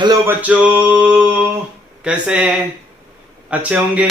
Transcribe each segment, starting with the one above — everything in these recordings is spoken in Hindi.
हेलो बच्चों, कैसे हैं? अच्छे होंगे।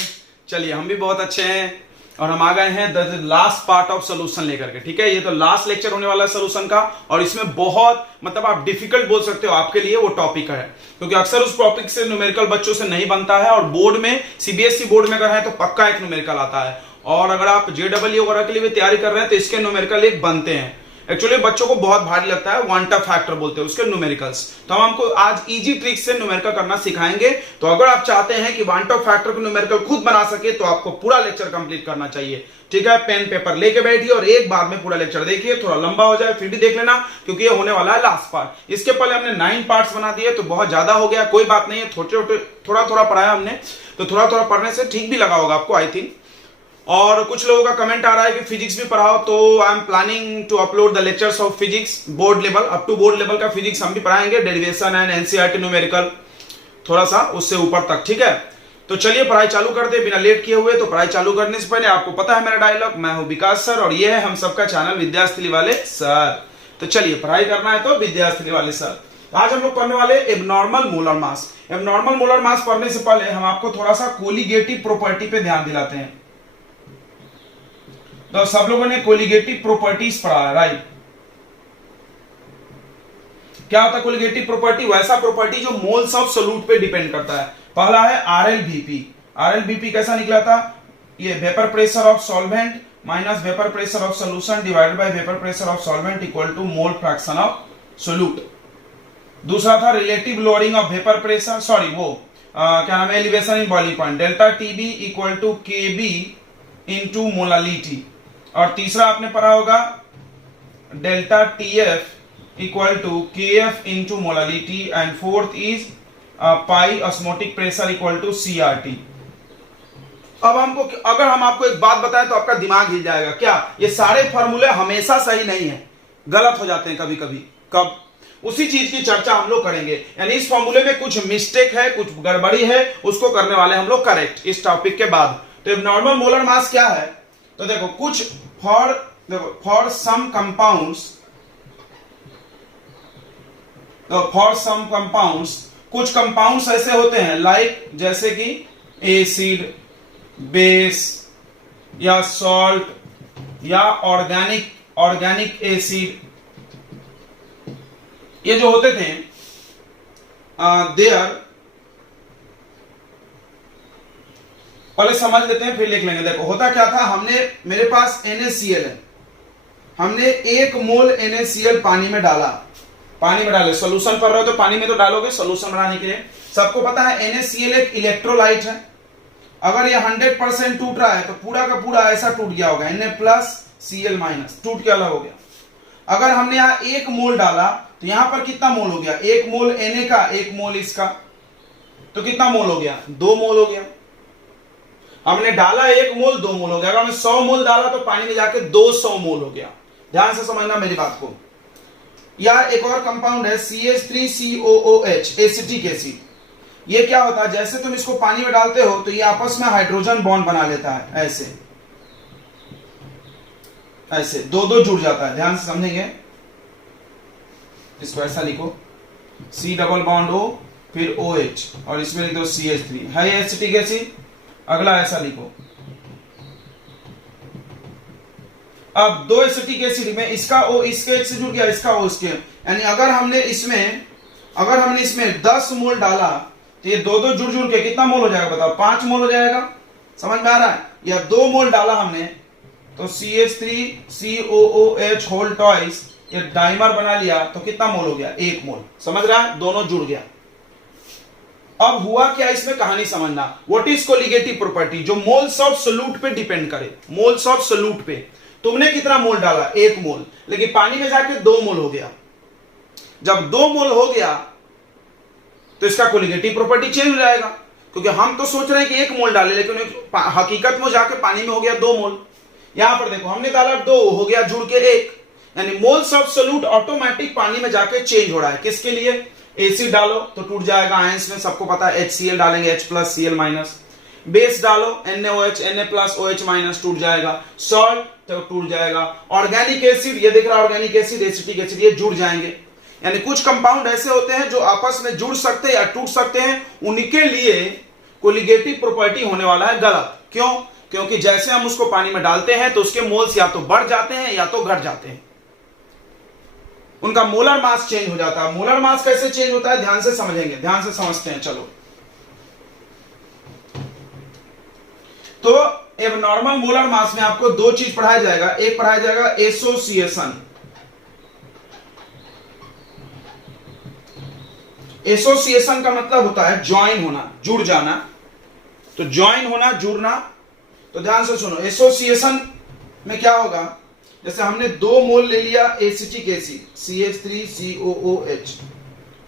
चलिए, हम भी बहुत अच्छे हैं और हम आ गए हैं the last part of solution लेकर के। ठीक है, ये तो लास्ट लेक्चर होने वाला है सोल्यूशन का और इसमें बहुत मतलब आप डिफिकल्ट बोल सकते हो, आपके लिए वो टॉपिक है क्योंकि अक्सर उस टॉपिक से न्यूमेरिकल बच्चों से नहीं बनता है और बोर्ड में सीबीएसई बोर्ड में अगर है तो पक्का एक न्यूमेरिकल आता है और अगर आप जेडब्ल्यू वगैरह के लिए भी तैयारी कर रहे हैं तो इसके न्यूमेरिकल एक बनते हैं। एक्चुअली बच्चों को बहुत भारी लगता है, वन टफ फैक्टर बोलते हैं उसके न्यूमेरिकल्स। तो हम आपको आज इजी ट्रिक से न्यूमेरिकल करना सिखाएंगे। तो अगर आप चाहते हैं कि वन टफ फैक्टर को न्यूमेरिकल खुद बना सके तो आपको पूरा लेक्चर कंप्लीट करना चाहिए। ठीक है, पेन पेपर लेके बैठिए और एक बार में पूरा लेक्चर देखिए। थोड़ा लंबा हो जाए फिर भी देख लेना क्योंकि ये होने वाला है लास्ट पार्ट। इसके पहले हमने 9 पार्ट्स बना दिए तो बहुत ज्यादा हो गया, कोई बात नहीं है, थोड़ा थोड़ा पढ़ाया हमने तो थोड़ा थोड़ा पढ़ने से ठीक भी लगा होगा आपको आई थिंक। और कुछ लोगों का कमेंट आ रहा है कि फिजिक्स भी पढ़ाओ, तो I am planning to upload the lectures of physics board level, up to board level का फिजिक्स हम भी पढ़ाएंगे, डेरिवेशन एंड एनसीईआरटी न्यूमेरिकल थोड़ा सा उससे ऊपर तक। ठीक है, तो चलिए पढ़ाई चालू करते बिना लेट किए हुए। तो पढ़ाई चालू करने से पहले आपको पता है मेरा डायलॉग, मैं हूं विकास सर और ये है हम सबका चैनल विद्यास्थली वाले सर। तो चलिए, पढ़ाई करना है तो विद्यास्थली वाले सर। आज हम लोग पढ़ने वाले एबनॉर्मल मोलर मास। एबनॉर्मल मोलर मास पढ़ने से पहले हम आपको थोड़ा सा कोलिगेटिव प्रॉपर्टी पे ध्यान दिलाते हैं। तो सब लोगों ने कोलिगेटिव प्रॉपर्टीज पढ़ा है, राइट? क्या होता है कोलिगेटिव प्रॉपर्टी? वैसा प्रॉपर्टी जो मोल्स ऑफ सोल्यूट पे डिपेंड करता है। पहला है आरएलवीपी। आरएलवीपी कैसा निकला था? ये vapour pressure of solvent minus vapour pressure of solution divided by vapour pressure of solvent equal to mole fraction of solute. दूसरा था relative lowering of vapour pressure, क्या नाम है, elevation in boiling point, delta TB equal to KB into molality. और तीसरा आपने पढ़ा होगा delta TF equal to KF into molality and fourth is pi osmotic pressure equal to CRT. अब हमको अगर हम आपको एक बात बताएं तो आपका दिमाग हिल जाएगा। क्या ये सारे फॉर्मूले हमेशा सही नहीं है, गलत हो जाते हैं कभी कभी। कब? उसी चीज की चर्चा हम लोग करेंगे, यानी इस फॉर्मूले में कुछ मिस्टेक है, कुछ गड़बड़ी है, उसको करने वाले हम लोग करेक्ट इस टॉपिक के बाद। तो नॉर्मल मोलर मास क्या है? तो देखो कुछ फॉर सम कंपाउंड्स, कुछ कंपाउंड्स ऐसे होते हैं लाइक जैसे कि एसिड, बेस या सॉल्ट या ऑर्गेनिक एसिड, ये जो होते थे देयर, पहले समझ लेते हैं फिर लिख लेंगे। देखो होता क्या था, मेरे पास NaCl है, हमने 1 मोल NaCl पानी में डाले। सॉल्यूशन कर रहे हो तो पानी में तो डालोगे सॉल्यूशन बनाने के लिए। सबको पता है NaCl एक इलेक्ट्रोलाइट है। अगर ये 100% टूट रहा है तो पूरा का पूरा ऐसा टूट गया होगा, Na+Cl- टूट के अलग हो गया। अगर हमने यहाँ 1 मोल डाला तो यहां पर कितना मोल हो गया? 1 मोल Na का, 1 मोल इसका, तो कितना मोल हो गया? 2 मोल हो गया। हमने डाला 1 मोल, 2 मोल हो गया। अगर हमने 100 मोल डाला तो पानी में जाके 200 मोल हो गया। ध्यान से समझना मेरी बात को। या एक और कंपाउंड है CH3COOH, एसिटिक एसिड। ये क्या होता है, जैसे तुम इसको पानी में डालते हो तो ये आपस में हाइड्रोजन बॉन्ड बना लेता है, ऐसे दो जुड़ जाता है। ध्यान से समझेंगे, इसको ऐसा लिखो, C डबल बॉन्ड O फिर OH और इसमें लिख दो CH3, है एसिटिक एसिड। अगला ऐसा लिखो। अब 2 एसिटिक एसिड में इसका O इसके एक से जुड़ गया, इसका O इसके, यानी अगर हमने इसमें 10 मोल डाला तो ये 2 जुड़ के कितना मोल हो जाएगा बताओ? 5 मोल हो जाएगा। समझ में आ रहा है? या 2 मोल डाला हमने तो CH3COOH होल ट्वाइस, ये डाइमर बना लिया तो कितना मोल हो गया? 1 मोल। समझ रहा है? दोनों जुड़ गया। अब हुआ क्या, इसमें कहानी समझना। What is colligative property? जो मोल्स ऑफ सोल्यूट पे डिपेंड करे। मोल्स ऑफ सोल्यूट पे तुमने कितना मोल डाला? 1 मोल, लेकिन पानी में जाके 2 मोल हो गया। जब 2 मोल हो गया तो इसका कोलिगेटिव प्रॉपर्टी चेंज हो जाएगा, क्योंकि हम तो सोच रहे हैं कि 1 मोल डाले लेकिन हकीकत में जाके पानी में हो गया 2 मोल। यहां पर देखो हमने डाला 2, हो गया जुड़ के 1, यानी मोल्स ऑफ सोल्यूट ऑटोमेटिक पानी में जाके चेंज हो रहा है। किसके लिए? एसिड डालो तो टूट जाएगा आयंस में, सबको पता है HCl डालेंगे H+Cl-। बेस डालो NaOH, Na+OH- टूट जाएगा। सॉल्ट तो टूट जाएगा। ऑर्गेनिक एसिड, ये दिख रहा है ऑर्गेनिक एसिड, एसिटिक एसिड, ये जुड़ जाएंगे। यानी कुछ कंपाउंड ऐसे होते हैं जो आपस में जुड़ सकते हैं या टूट सकते हैं, उनके लिए कोलिगेटिव प्रॉपर्टी होने वाला है गलत। क्यों? क्योंकि जैसे हम उसको पानी में डालते हैं तो उसके मोल्स या तो बढ़ जाते हैं या तो घट जाते हैं, उनका मोलर मास चेंज हो जाता है। मोलर मास कैसे चेंज होता है ध्यान से समझेंगे, ध्यान से समझते हैं। चलो, तो एबनॉर्मल मोलर मास में आपको दो चीज पढ़ाया जाएगा। एक पढ़ाया जाएगा एसोसिएशन। एसोसिएशन का मतलब होता है ज्वाइन होना, जुड़ जाना। तो ज्वाइन होना, जुड़ना। तो ध्यान से सुनो, एसोसिएशन में क्या होगा, जैसे हमने 2 मोल ले लिया acetic acid CH3COOH,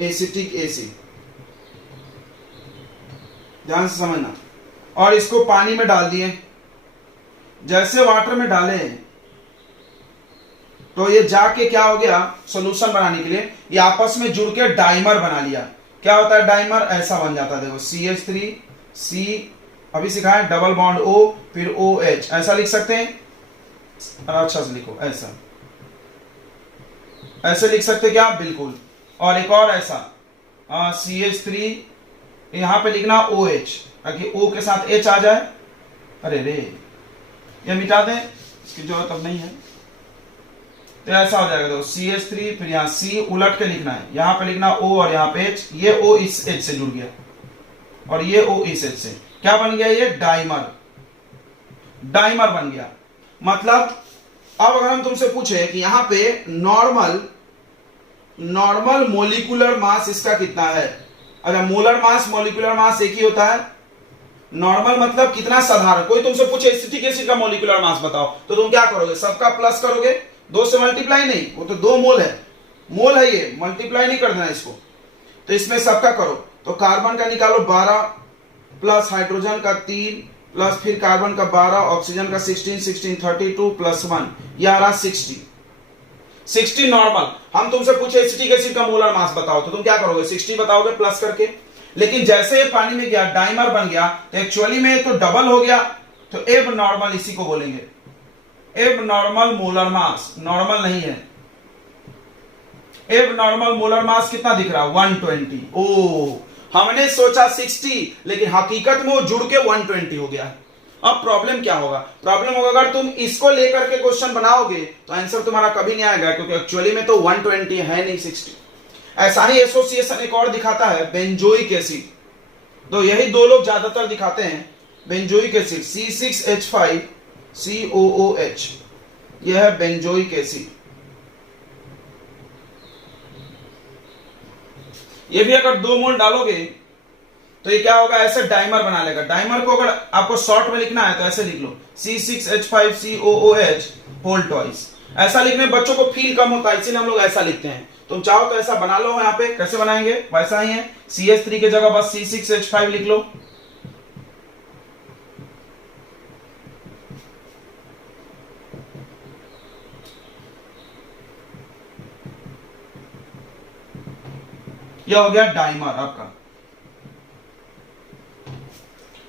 acetic acid, ध्यान से समझना, और इसको पानी में डाल दिए। जैसे वाटर में डाले तो ये जाके क्या हो गया, सॉल्यूशन बनाने के लिए ये आपस में जुड़ के डाइमर बना लिया। क्या होता है डाइमर? ऐसा बन जाता है, देखो CH3C, अभी सिखाएं, डबल बॉन्ड O, फिर OH, ऐसा लिख सकते हैं। अच्छा से लिखो, ऐसा ऐसे लिख सकते क्या? बिल्कुल। और एक और ऐसा CH3, यहां पे लिखना OH, ताकि O के साथ H आ जाए। अरे रे, ये मिटा दें, इसकी जरूरत अब नहीं है। तो ऐसा हो जाएगा, तो CH3, फिर यहाँ C उलट के लिखना है, यहाँ पे लिखना O और यहाँ पे H। ये O इस H से जुड़ गया और ये O इस H से, क्या बन गया? ये डाइमर, डाइमर बन गया। मतलब अब अगर हम तुमसे पूछे कि यहाँ पे नॉर्मल मोलिकुलर मास इसका कितना है? अगर मोलर मास मोलिकुलर मास एक ही होता है। नॉर्मल मतलब कितना साधारण। कोई तुमसे पूछे एसिटिक एसिड का मोलिकुलर मास बताओ, तो तुम क्या करोगे? सबका प्लस करोगे, 2 से मल्टीप्लाई नहीं, वो तो 2 मोल है, मोल है ये, मल्टीप्लाई नहीं कर देना इसको। तो इसमें सबका करो, तो कार्बन का निकालो 12 प्लस हाइड्रोजन का 3 प्लस फिर कार्बन का 12, ऑक्सीजन का 16 32 प्लस 1, ये आ रहा 60 नॉर्मल। हम तुमसे पूछे एसिटिक एसिड का मोलर मास बताओ, तो तुम क्या करोगे? 60 बताओगे प्लस करके। लेकिन जैसे ये पानी में गया, डाइमर बन गया, तो एक्चुअली में तो डबल हो गया, तो एब नॉर्मल इसी को बोलेंगे, एब नॉर्मल मोलर मास। नॉर्मल नहीं है, एब नॉर्मल मोलर मास कितना दिख रहा है? 120। ओ, हमने सोचा 60, लेकिन हकीकत में वो जुड़ के 120 हो गया। अब प्रॉब्लम क्या होगा? प्रॉब्लम होगा अगर तुम इसको लेकर के क्वेश्चन बनाओगे तो आंसर तुम्हारा कभी नहीं आएगा, क्योंकि एक्चुअली में तो 120 है नहीं, 60। ऐसा ही एसोसिएशन एक और दिखाता है, बेंजोइक एसिड। तो यही 2 लोग ज्यादातर दिखाते हैं, बेंजोइक एसिड C6H5COOH, यह है बेंजोइक एसिड। ये भी अगर 2 मोल डालोगे तो ये क्या होगा? ऐसे डाइमर बना लेगा। डाइमर को अगर आपको शॉर्ट में लिखना है तो ऐसे लिख लो, C6H5COOH होल ट्वाइस। ऐसा लिखने में बच्चों को फील कम होता है, इसीलिए हम लोग ऐसा लिखते हैं। तुम चाहो तो ऐसा बना लो। यहाँ पे कैसे बनाएंगे? वैसा ही है, CH3 की जगह बस C6H5 लिख लो। यह हो गया डाइमर आपका।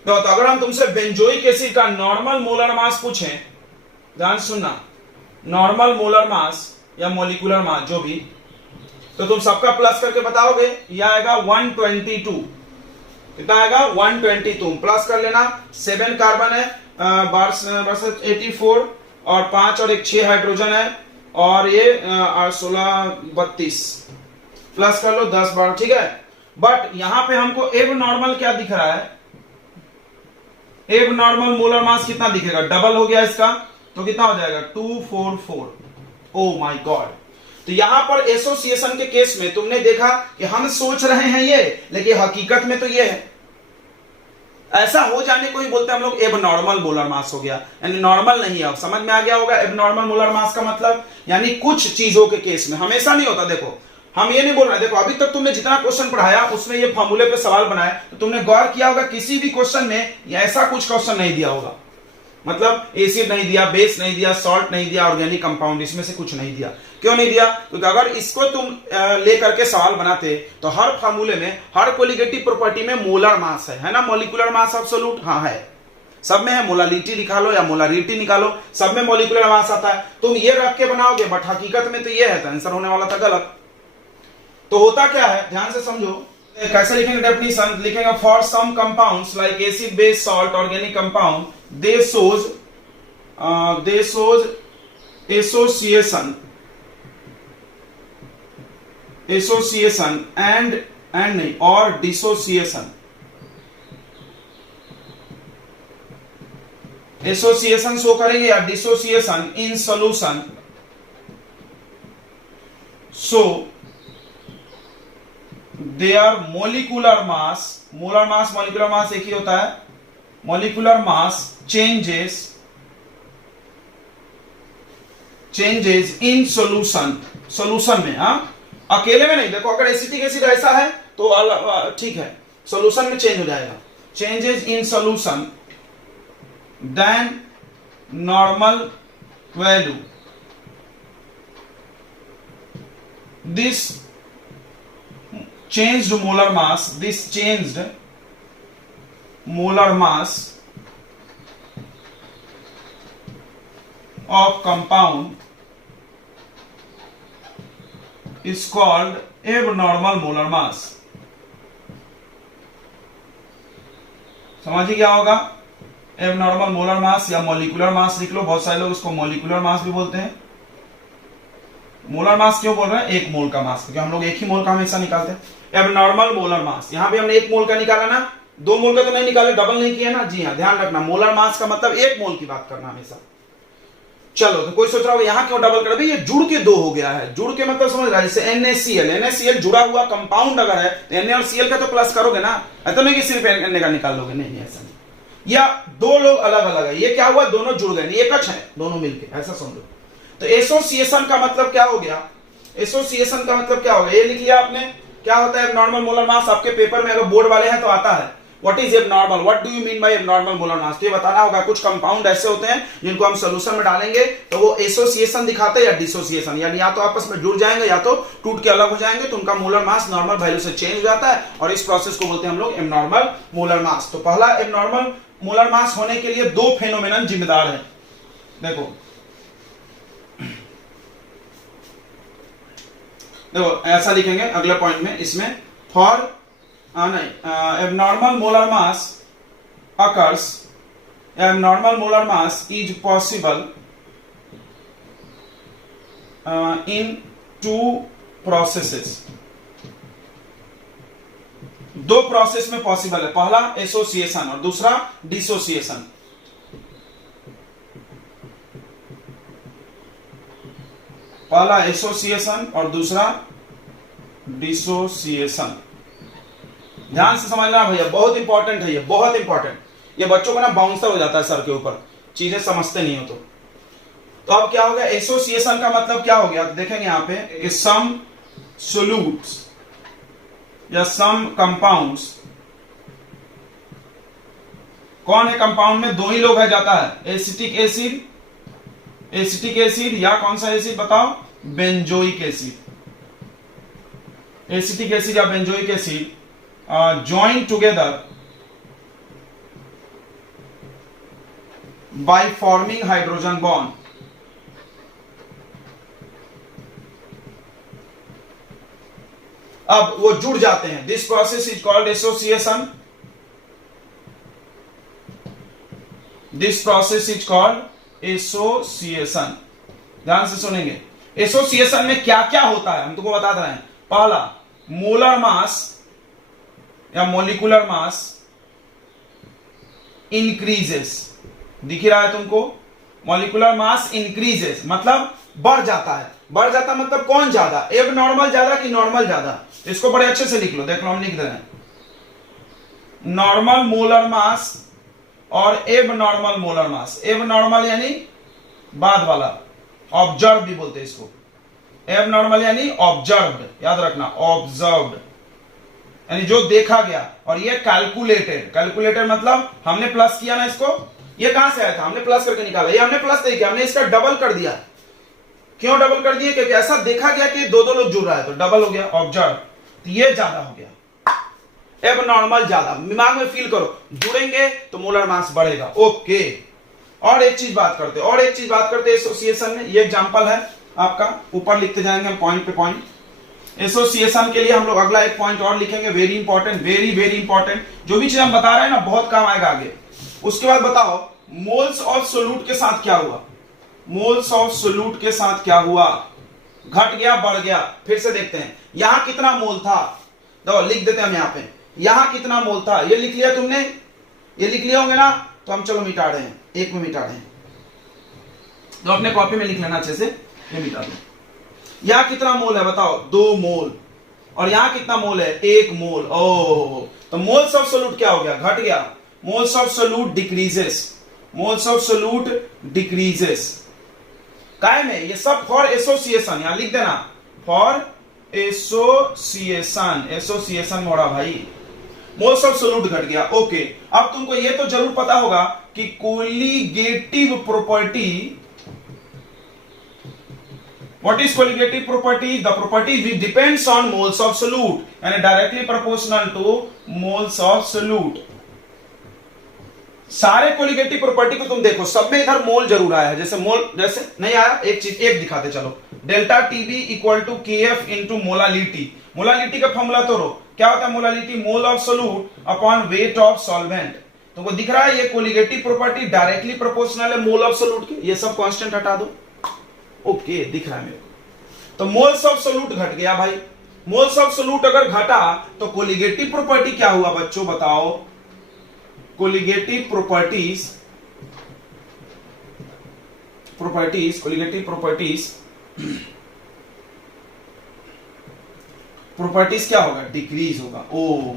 तो अगर हम तुमसे बेंजोइक एसिड का नॉर्मल मोलर मास पूछें, ध्यान सुनना, नॉर्मल मोलर मास या मोलिकुलर मास जो भी, तो तुम सबका प्लस करके बताओगे। यह आएगा 122। कितना आएगा? 122। तुम प्लस कर लेना, 7 कार्बन है, 84 और 5 और एक 6 हाइड्रोजन है, और ये 16 32 प्लस कर लो 10 बार, ठीक है। बट यहां पे हमको एब नॉर्मल क्या दिख रहा है? एब नॉर्मल मोलर मास कितना दिखेगा? डबल हो गया इसका, तो कितना हो जाएगा? 244। Oh my God. तो यहां पर एसोसिएशन के केस में तुमने देखा कि हम सोच रहे हैं ये, लेकिन हकीकत में तो ये है। ऐसा हो जाने को ही बोलते हैं हम लोग एब नॉर्मल मोलर मास हो गया, यानी नॉर्मल नहीं है। अब समझ में आ गया होगा एब नॉर्मल मोलर मास का मतलब, यानी कुछ चीजों के केस में, हमेशा नहीं होता। देखो हम ये नहीं बोल रहे, देखो अभी तक तुमने जितना क्वेश्चन पढ़ाया उसमें ये फॉर्मूले पे सवाल बनाए, तो तुमने गौर किया होगा किसी भी क्वेश्चन में ऐसा कुछ क्वेश्चन नहीं दिया होगा। मतलब एसिड नहीं दिया, बेस नहीं दिया, सॉल्ट नहीं दिया, ऑर्गेनिक कंपाउंड, इसमें से कुछ नहीं दिया। क्यों नहीं दिया? क्योंकि अगर इसको तुम लेकर के सवाल बनाते तो हर फार्मूले में, हर कोलिगेटिव प्रॉपर्टी में मोलर मास है ना, मोलिकुलर मास एब्सोल्यूट, हाँ है, सब में है। मोलालिटी निकालो या मोलारिटी निकालो, सब में मोलिकुलर मास आता है। तुम ये रख के बनाओगे, बट हकीकत में तो ये है, तो आंसर होने वाला था गलत। तो होता क्या है, ध्यान से समझो। कैसे लिखेंगे डेफिनेशन, लिखेंगे for some compounds like acid base salt organic compound they shows association and नहीं और डिसोसिएशन। एसोसिएशन शो करेंगे या dissociation in solution. So their molecular mass, molar mass molecular mass एक ही होता है, molecular mass changes in solution, solution में, हाँ अकेले में नहीं। देखो अगर एसिटिक एसिड ऐसा है तो ठीक है, सोल्यूशन में चेंज हो जाएगा। Changes in solution then normal value, this changed molar mass, this changed molar mass of compound is called abnormal molar mass। समझिए क्या होगा, abnormal molar mass या molecular mass लिख लो, बहुत सारे लोग इसको molecular mass भी बोलते हैं। मोलर मास क्यों बोल रहे हैं, एक मोल का मास, क्योंकि हम लोग एक ही मोल का हमेशा निकालते हैं। एबनॉर्मल मोलर मास, यहां भी हमने एक मोल का निकाला ना, दो मोल का तो नहीं निकाले, डबल नहीं किया ना। जी हाँ, ध्यान रखना, मोलर मास का मतलब एक मोल की बात करना हमेशा। चलो, तो कोई सोच रहा होगा यहां क्यों डबल कर, भाई ये जुड़ के दो हो गया है। जुड़ के मतलब समझ रहा है, जैसे NaCl जुड़ा हुआ कंपाउंड अगर है तो Na और Cl का तो प्लस करोगे ना, ऐसा नहीं कि सिर्फ Na का निकाल लोगे, नहीं ऐसा नहीं। या दो लोग अलग अलग है, ये क्या हुआ, दोनों जुड़ गए, एक है दोनों मिलके, ऐसा समझो। तो एसोसिएशन का मतलब क्या हो गया, एसोसिएशन का मतलब क्या हो गया, ये लिख लिया आपने। क्या होता है एबनॉर्मल मोलर मास, आपके पेपर में अगर बोर्ड वाले हैं तो आता है। What is abnormal, what do you mean by abnormal molar मास, तो ये बताना होगा। कुछ कंपाउंड ऐसे होते हैं जिनको हम सोल्यूशन में डालेंगे तो वो एसोसिएशन दिखाते हैं या डिसोसिएशन, यानी या तो आपस में जुड़ जाएंगे या तो टूट के अलग हो जाएंगे, तो उनका मोलर मास नॉर्मल वैल्यू से चेंज हो जाता है, और इस प्रोसेस को बोलते हैं हम लोग एबनॉर्मल मोलर मास। तो पहला एबनॉर्मल मोलर मास होने के लिए दो फेनोमेनन जिम्मेदार है। देखो ऐसा लिखेंगे अगले पॉइंट में, इसमें for abnormal molar mass occurs, abnormal molar mass is possible in two processes. दो प्रोसेस में पॉसिबल है, पहला एसोसिएशन और दूसरा डिसोसिएशन। पहला एसोसिएशन और दूसरा डिसोसिएशन। ध्यान से समझना भैया, बहुत इंपॉर्टेंट है ये, बहुत इंपॉर्टेंट। ये बच्चों को ना बाउंसर हो जाता है सर के ऊपर, चीजें समझते नहीं हो तो अब क्या हो गया, एसोसिएशन का मतलब क्या हो गया, देखेंगे यहां पे, सम सोल्यूट्स या सम कंपाउंड्स। कौन है कंपाउंड में, दो ही लोग है जाता है, एसिटिक एसिड, एसिटिक एसिड या कौन सा एसिड बताओ, बेंजोइक एसिड। एसिटिक एसिड या benzoic acid join together by forming hydrogen bond. अब वो जुड़ जाते हैं, this process is called association, this process is called association. ध्यान से सुनेंगे, एसोसिएशन में क्या क्या होता है हम तुमको बता रहे हैं। पहला, मोलर मास या मोलिकुलर मास इंक्रीजेस, दिख रहा है तुमको, मोलिकुलर मास इंक्रीजेस मतलब बढ़ जाता है। बढ़ जाता मतलब कौन ज्यादा, एब नॉर्मल ज्यादा कि नॉर्मल ज्यादा। इसको बड़े अच्छे से लिख लो, देख लो हम लिख दे रहे हैं, नॉर्मल मोलर मास और एब नॉर्मल मोलर मास। एब नॉर्मल यानी बाद वाला, ऑब्जर्व भी बोलते हैं इसको। एब नॉर्मल यानी ऑब्जर्व्ड, याद रखना, ऑब्जर्व्ड यानी जो देखा गया। और ये कैलकुलेटेड, कैलकुलेटेड मतलब हमने प्लस किया ना इसको, ये कहां से आया था, हमने प्लस करके निकाला। ये हमने प्लस नहीं किया, हमने इसका डबल कर दिया। क्यों डबल कर दिया, क्योंकि ऐसा देखा गया कि दो दो लोग जुड़ रहा है तो डबल हो गया, ऑब्जर्व। तो ये ज्यादा हो गया, एब नॉर्मल ज्यादा। दिमाग में फील करो, जुड़ेंगे तो मोलर मास बढ़ेगा। ओके, और एक चीज बात करते एसोसिएशन में। ये एग्जांपल है आपका, ऊपर लिखते जाएंगे हम पॉइंट पे पॉइंट। एसोसिएशन के लिए हम लोग अगला एक पॉइंट और लिखेंगे, very important, very very important. जो भी चीज हम बता रहे हैं ना बहुत काम आएगा आगे। उसके बाद बताओ मोल्स ऑफ सोल्यूट के साथ क्या हुआ, मोल्स ऑफ सोल्यूट के साथ क्या हुआ, घट गया बढ़ गया। फिर से देखते हैं यहां कितना मोल था, तो लिख देते हैं हम यहां पे, यहां कितना मोल था, ये लिख लिया तुमने, ये लिख लिया होंगे ना, तो हम चलो मिटा रहे हैं, एक में मिटा रहे हैं, तो अपने कॉपी में लिख लेना अच्छे से, ये मिटा दो। यहां कितना मोल है बताओ, 2 मोल, और यहां कितना मोल है, 1 मोल। ओ तो मोल्स ऑफ सोल्यूट क्या हो गया, घट गया, moles of solute decreases, moles of solute decreases. काय में ये सब फॉर एसोसिएशन, यहां लिख देना फॉर एसोसिएशन, एसोसिएशन मोड़ा भाई, मोल्स ऑफ सोल्यूट घट गया। ओके, अब तुमको ये तो जरूर पता होगा कि colligative property, what is colligative property? The property which depends on moles of solute and directly proportional to moles of solute। सारे कोलिगेटिव प्रॉपर्टी को तुम देखो, सब में इधर मोल जरूर आया है, जैसे मोल, जैसे नहीं आया एक चीज एक दिखाते चलो, डेल्टा टीबी इक्वल टू के एफ इंटू मोलालिटी। मोलालिटी का फॉर्मूला तोड़ो, क्या होता है molality, mole of solute upon weight of solvent. तुमको दिख रहा है ये कोलिगेटिव प्रॉपर्टी डायरेक्टली प्रोपोर्शनल है मोल ऑफ सोल्यूट की, ये सब कांस्टेंट हटा दो। ओके दिख रहा है मेरे को, तो मोल्स ऑफ सोल्यूट घट गया भाई। मोल्स ऑफ सोल्यूट अगर घटा तो कोलिगेटिव प्रॉपर्टी क्या हुआ बच्चों बताओ, कोलिगेटिव प्रॉपर्टीज, कोलिगेटिव प्रॉपर्टीज क्या होगा, डिक्रीज होगा। ओ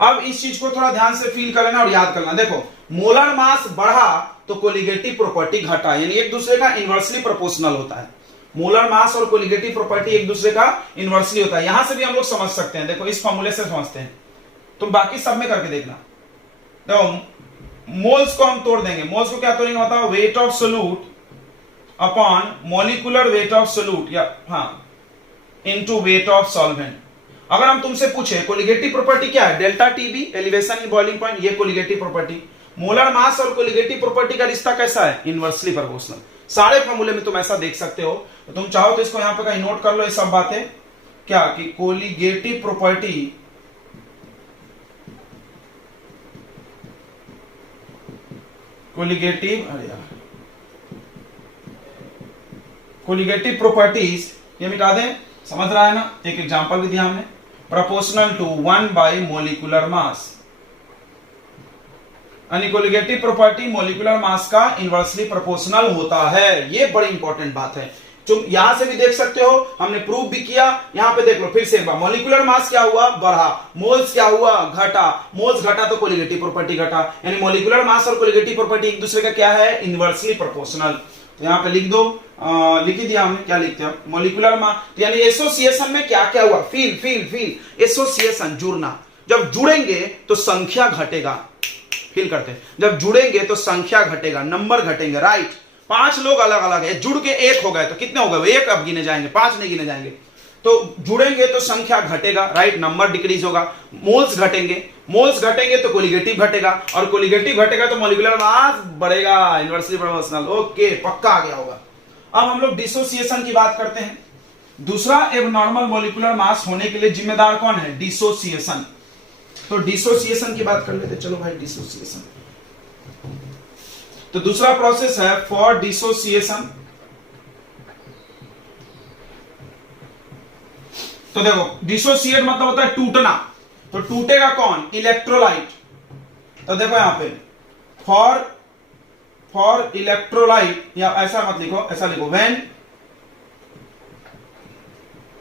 अब इस चीज को थोड़ा ध्यान से फील कर लेना और याद करना। देखो मोलर मास बढ़ा तो कोलिगेटिव प्रॉपर्टी घटा, यानी एक दूसरे का इनवर्सली प्रोपोर्शनल होता है। मोलर मास और कोलिगेटिव प्रॉपर्टी एक दूसरे का इनवर्सली होता है। यहां से भी हम लोग समझ सकते हैं, देखो इस फॉर्मूले से समझते हैं, तुम बाकी सब में करके देखना। तो मोल्स को हम तोड़ देंगे, मोल्स को क्या तोड़ेंगे बताओ, wait of solute upon molecular weight of solute, या हाँ इनटू वेट ऑफ सॉल्वेंट। अगर हम तुमसे पूछे कोलिगेटिव प्रॉपर्टी क्या है, delta TB elevation in boiling point, ये कोलिगेटिव प्रॉपर्टी। मोलर मास और कोलिगेटिव प्रॉपर्टी का रिश्ता कैसा है, इनवर्सली प्रोपोर्शनल। सारे फॉर्मूले में तुम ऐसा देख सकते हो, तो तुम चाहो तो इसको यहां पे कहीं नोट कर लो ये सब बातें, क्या कि कोलिगेटिव प्रॉपर्टी, कोलिगेटिव प्रॉपर्टीज ये मिटा दें, समझ रहा है ना। एक एग्जांपल भी दिया हमने, proportional to 1 by molecular mass, colligative property molecular mass का इनवर्सली प्रोपोर्शनल होता है। ये बड़ी इंपॉर्टेंट बात है, तुम यहां से भी देख सकते हो, हमने प्रूव भी किया। यहां पे देख लो फिर से एक बार, मोलिकुलर मास क्या हुआ, बढ़ा, मोल्स क्या हुआ, घटा, मोल्स घटा तो कोलिगेटिव प्रॉपर्टी घटा, यानी मोलिकुलर मास और कोलिगेटिव प्रॉपर्टी एक दूसरे का क्या है, इनवर्सली प्रोपोर्शनल। तो यहां पे लिख दो, लिख ही दिया हमने, क्या लिखते हैं मोलिकुलर मास, यानी एसोसिएशन में क्या क्या हुआ, फील फील फील, एसोसिएशन जुड़ना, जब जुड़ेंगे तो संख्या घटेगा, फील करते हैं, जब जुड़ेंगे तो संख्या घटेगा, नंबर घटेंगे, राइट। 5 लोग अलग अलग है, जुड़ के 1 हो गए तो कितने हो गए, 1 अब गिने जाएंगे, 5 नहीं गिने जाएंगे। तो जुड़ेंगे तो संख्या घटेगा, राइट, नंबर डिक्रीज होगा, मोल्स घटेंगे, मोल्स घटेंगे तो कोलिगेटिव घटेगा, और कोलिगेटिव घटेगा तो मॉलिक्यूलर मास बढ़ेगा, इनवर्सली प्रोपोर्शनल। ओके पक्का आ गया होगा। अब हम लोग डिसोसिएशन की बात करते हैं। दूसरा एबनॉर्मल मॉलिक्यूलर मास होने के लिए जिम्मेदार कौन है, डिसोसिएशन। तो डिसोसिएशन की बात कर लेते, चलो भाई डिसोसिएशन। तो दूसरा प्रोसेस है फॉर डिसोसिएशन। तो देखो डिसोसिएट मतलब होता है टूटना, तो टूटेगा कौन, इलेक्ट्रोलाइट। तो देखो यहां पे फॉर इलेक्ट्रोलाइट, या ऐसा मत लिखो, ऐसा लिखो व्हेन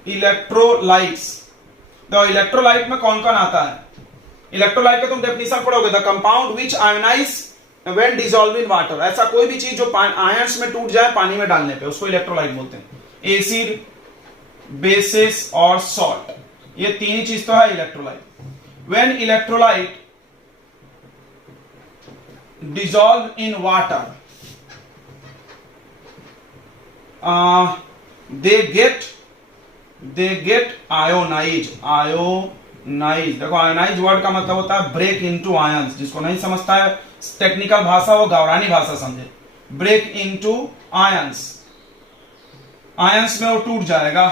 इलेक्ट्रोलाइट्स। तो इलेक्ट्रोलाइट में कौन कौन आता है, इलेक्ट्रोलाइट का तुम डेफिनेशन पढ़ोगे, the compound which ionize when dissolve in water. ऐसा कोई भी चीज जो आयंस में टूट जाए पानी में डालने पे, उसको इलेक्ट्रोलाइट बोलते हैं। एसिड, बेसिस और सॉल्ट, ये तीन ही चीज तो है electrolyte. When electrolyte dissolve in water they get ionize. देखो आयोनाइज वर्ड का मतलब होता है ब्रेक इनटू आयंस। जिसको नहीं समझता है टेक्निकल भाषा वो गावरानी भाषा समझे। ब्रेक इनटू आयंस, आयंस में वो टूट जाएगा,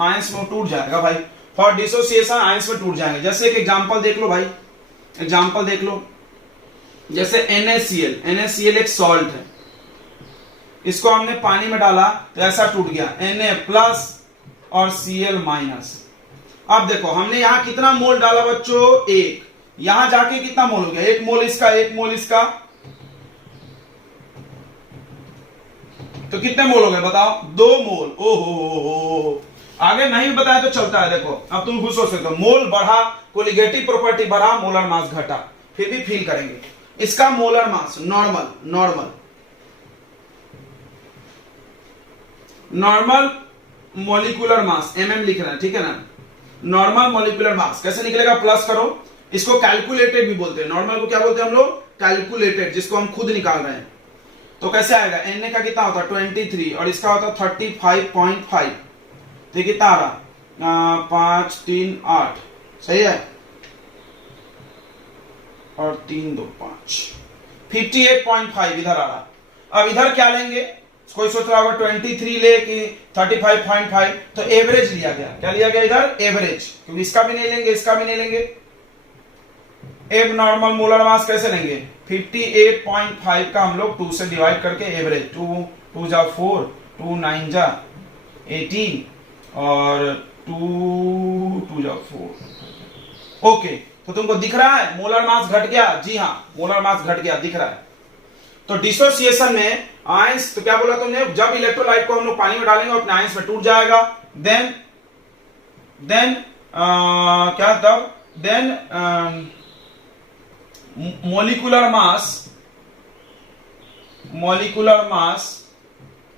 आयंस में टूट जाएगा भाई। फॉर डिसोसिएशन आयंस में टूट जाएंगे। जैसे एक एग्जांपल देख लो भाई, एग्जांपल देख लो, जैसे NaCl एक सॉल्ट है, इसको हमने पानी में डाला तो ऐसा टूट गया, Na+ और Cl-। अब देखो हमने यहां कितना मोल डाला बच्चों, 1, यहां जाके कितना मोल हो गया, 1 मोल इसका, 1 मोल इसका, तो कितने मोल हो गए बताओ, 2 मोल। ओहो, आगे नहीं बताया तो चलता है। देखो अब तुम खुश हो सकते हो, मोल बढ़ा, कोलिगेटिव प्रॉपर्टी बढ़ा, मोलर मास घटा, फिर भी फील करेंगे। इसका molar mass normal molecular mass mm लिख रहे हैं, ठीक है ना। नॉर्मल मॉलिक्यूलर मास कैसे निकलेगा, प्लस करो, इसको कैलकुलेटेड भी बोलते हैं। नॉर्मल को क्या बोलते हैं हम लोग, कैलकुलेटेड, जिसको हम खुद निकाल रहे हैं। तो कैसे आएगा, Na का कितना होता है 23 और इसका होता है 35.5, तो कितना आ रहा 5 3 8, सही है, और 3 2 5, 58.5 इधर आ रहा। अब इधर क्या लेंगे, कोई सोच रहा होगा 23 ले कि 35.5, तो एवरेज लिया गया। क्या लिया गया इधर, एवरेज, क्योंकि इसका भी नहीं लेंगे, इसका भी नहीं लेंगे। एब नॉर्मल मोलर मास कैसे लेंगे, 58.5 का हम लोग 2 से डिवाइड करके एवरेज, 2 2 जा 4, 2 9 जा 18 और 2 2 जा 4। ओके, तो तुमको दिख रहा है मोलर मास घट गया, जी हाँ मोलर मास घट गया, दिख रहा है। तो डिसोसिएशन में आयंस, तो क्या बोला तुमने, जब इलेक्ट्रोलाइट को हम लोग पानी में डालेंगे अपने आयंस में टूट जाएगा, देन क्या तब, then molecular mass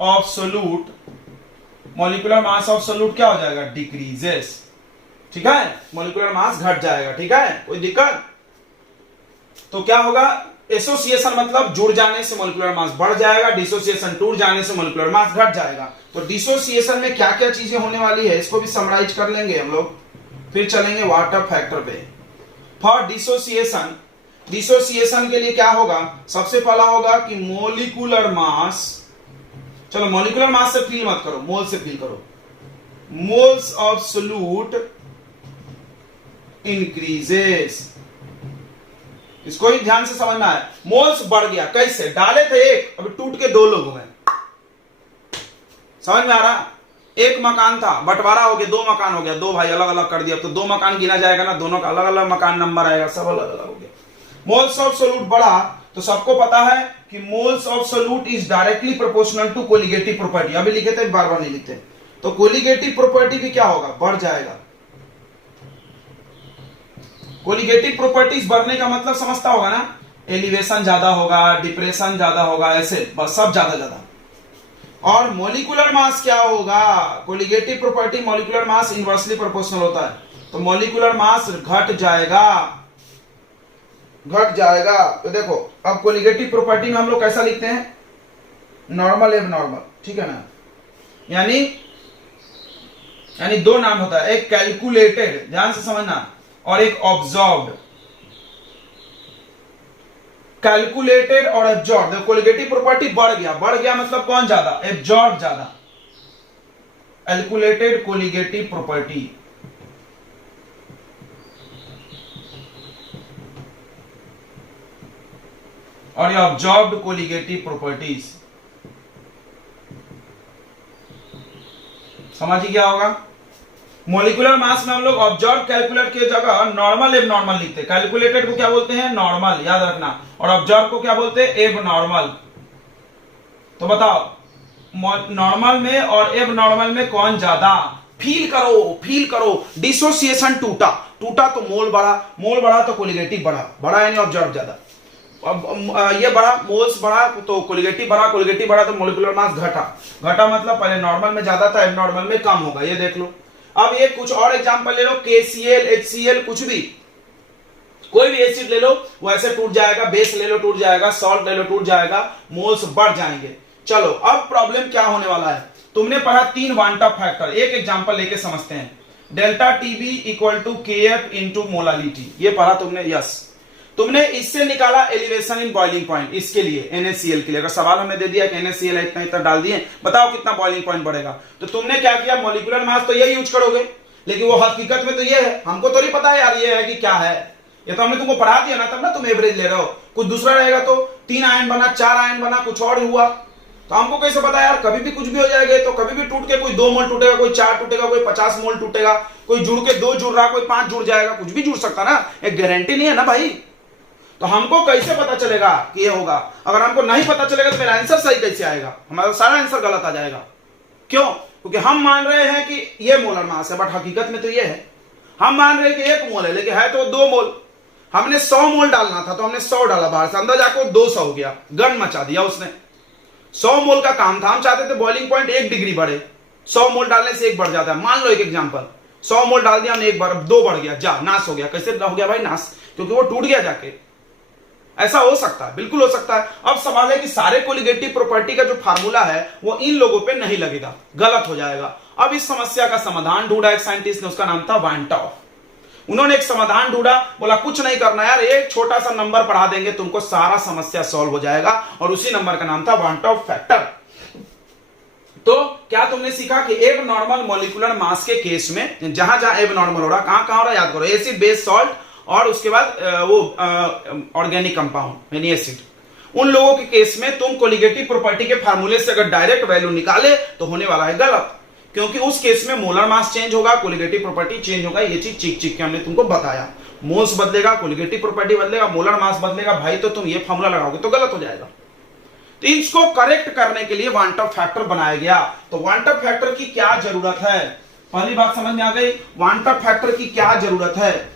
of solute क्या हो जाएगा, डिक्रीजेस, ठीक है, मोलिकुलर मास घट जाएगा, ठीक है, कोई दिक्कत। तो क्या होगा, एसोसिएशन मतलब जुड़ जाने से मोलिकुलर मास बढ़ जाएगा, डिसोसिएशन टूट जाने से मोलिकुलर मास घट जाएगा। तो डिसोसिएशन में क्या क्या चीजें होने वाली है, इसको भी समराइज कर लेंगे हम लोग, फिर चलेंगे वाटर फैक्टर पे। फॉर डिसोसिएशन के लिए क्या होगा, सबसे पहला होगा कि मोलिकुलर मास, चलो मोलिकुलर मास से फील मत करो, मोल से फील करो, मोल्स ऑफ सोल्यूट इंक्रीजेस, इसको ही ध्यान से समझना है। मोल्स बढ़ गया, कैसे, डाले थे 1, अभी टूट के 2 लोग हुए, समझ में आ रहा, एक मकान था बंटवारा हो गया, 2 मकान हो गया, 2 भाई अलग अलग कर दिया, तो 2 मकान गिना जाएगा ना, दोनों का अलग अलग मकान नंबर आएगा, सब अलग अलग हो गया। मोल्स ऑफ सोल्यूट बढ़ा, तो सबको पता है कि moles of solute is directly proportional to colligative property, अभी लिखे थे बार बार नहीं लिखते, तो कोलिगेटिव प्रॉपर्टी भी क्या होगा, बढ़ जाएगा। कोलिगेटिव प्रॉपर्टीज बढ़ने का मतलब समझता होगा ना, एलिवेशन ज्यादा होगा, डिप्रेशन ज्यादा होगा, ऐसे बस सब ज्यादा। और मोलिकुलर मास क्या होगा, कोलिगेटिव प्रॉपर्टी मोलिकुलर मास इनवर्सली प्रोपोर्शनल होता है, तो मोलिकुलर मास घट जाएगा। तो देखो अब कोलिगेटिव प्रॉपर्टी में हम लोग कैसा लिखते हैं, नॉर्मल एबनॉर्मल, ठीक है ना, यानी 2 नाम होता है, एक कैलकुलेटेड, ध्यान से समझना, और एक ऑब्जॉर्व्ड। कैलकुलेटेड और एब्जॉर्ब, कोलिगेटिव प्रॉपर्टी बढ़ गया मतलब कौन ज्यादा, एब्जॉर्ब ज्यादा, कैलकुलेटेड कोलिगेटिव प्रॉपर्टी, और ये ऑब्जॉर्ब्ड कोलिगेटिव प्रॉपर्टीज। समझिए क्या होगा, मोलिकुलर मास में हम लोग ऑब्जर्व कैलकुलेट की जगह नॉर्मल एब नॉर्मल लिखते हैं, कैलकुलेटेड को क्या बोलते हैं, नॉर्मल, याद रखना, और ऑब्जर्व को क्या बोलते हैं, एब नॉर्मल। तो बताओ नॉर्मल में और एब नॉर्मल में कौन ज्यादा, फील करो, डिसोसिएशन टूटा तो मोल बढ़ा तो कोलिगेटिव बढ़ा यानी ऑब्जर्व ज्यादा, अब ये बढ़ा, मोल्स बढ़ा तो कोलिगेटिव बढ़ा तो मोलिकुलर मास घटा मतलब पहले नॉर्मल में ज्यादा था, एबनॉर्मल में कम होगा, ये देख लो। अब ये कुछ और एग्जांपल ले लो, KCl, HCl, कुछ भी, कोई भी एसिड ले लो वो ऐसे टूट जाएगा, बेस ले लो टूट जाएगा, सॉल्ट ले लो टूट जाएगा, मोल्स बढ़ जाएंगे। चलो अब प्रॉब्लम क्या होने वाला है, तुमने पढ़ा 3 वांटा फैक्टर, एक एग्जांपल लेके समझते हैं। Delta TB equal to KF into molality, ये पढ़ा तुमने, यस। तुमने इससे निकाला एलिवेशन इन बॉइलिंग पॉइंट, इसके लिए NaCl के लिए। अगर सवाल हमें दे दिया कि NaCl है इतना इतना डाल दिए, बताओ कितना बॉइलिंग पॉइंट बढ़ेगा, तो तुमने क्या किया, मॉलिक्यूलर मास तो यही यूज करोगे, लेकिन वो हकीकत में तो ये है, हमको तो नहीं पता यार ये है कि क्या है, ये तो हमने तुमको पढ़ा दिया ना, तब ना तुम एवरेज ले रहे हो। कुछ दूसरा रहेगा तो 3 आयन बना, 4 आयन बना, कुछ और हुआ, तो हमको कैसे पता यार, कभी भी कुछ भी हो जाएगा। तो कभी भी टूट के कोई 2 मोल टूटेगा, कोई 4 टूटेगा, कोई 50 मोल टूटेगा, कोई जुड़ के 2 जुड़ रहा, कोई 5 जुड़ जाएगा, कुछ भी जुड़ सकता ना, एक गारंटी नहीं है ना भाई। तो हमको कैसे पता चलेगा कि ये होगा? अगर हमको नहीं पता चलेगा तो मेरा आंसर सही कैसे आएगा? हमारा सारा आंसर गलत आ जाएगा। क्यों? क्योंकि हम मान रहे हैं कि ये मोलर मास है, बट हकीकत में तो ये है, हम मान रहे हैं कि 1 मोल है, लेकिन है तो 2 मोल। हमने 100 मोल डालना था तो हमने 100 डाला, बाहर से अंदर जाकर 200 हो गया, गन मचा दिया उसने। 100 मोल का काम था, हम चाहते थे बॉइलिंग पॉइंट 1 डिग्री बढ़े, 100 मोल डालने से 1 बढ़ जाता है। मान लो एक एग्जांपल, 100 मोल डाल दिया हमने, 1 बार 2 बढ़ गया, जा नाश हो गया। कैसे हो गया भाई नाश? क्योंकि वो टूट गया जाके। ऐसा हो सकता है, बिल्कुल हो सकता है। अब सवाल है कि सारे कोलिगेटिव प्रॉपर्टी का जो फार्मूला है वो इन लोगों पे नहीं लगेगा, गलत हो जाएगा। अब इस समस्या का समाधान ढूंढा एक साइंटिस्ट ने, उसका नाम था वान टॉप। उन्होंने एक समाधान ढूंढा, बोला कुछ नहीं करना यार, एक छोटा सा नंबर पढ़ा देंगे तुमको, सारा समस्या सॉल्व हो जाएगा, और उसी नंबर का नाम था वान टॉप फैक्टर। तो क्या तुमने सीखा कि एब नॉर्मल मॉलिक्यूलर मास के केस में जहां जहां एब नॉर्मल हो रहा, कहां कहां हो रहा, याद करो, एसिड बेस सॉल्ट और उसके बाद वो ऑर्गेनिक कंपाउंड यानी एसिड, उन लोगों के केस में तुम कोलिगेटिव प्रॉपर्टी के फार्मूले से अगर डायरेक्ट वैल्यू निकाले तो होने वाला है गलत, क्योंकि उस केस में मोलर मास चेंज होगा, कोलिगेटिव प्रॉपर्टी चेंज होगा। ये चीज चिक चिक के हमने तुमको बताया, मोल्स बदलेगा, कोलिगेटिव प्रॉपर्टी बदलेगा, मोलर मास बदलेगा, भाई तो तुम ये फॉर्मूला लगाओगे तो गलत हो जाएगा। तो इसको करेक्ट करने के लिए वान टॉप फैक्टर बनाया गया। तो वान टॉप फैक्टर की क्या जरूरत है, पहली बात समझ में आ गई, वान टॉप फैक्टर की क्या जरूरत है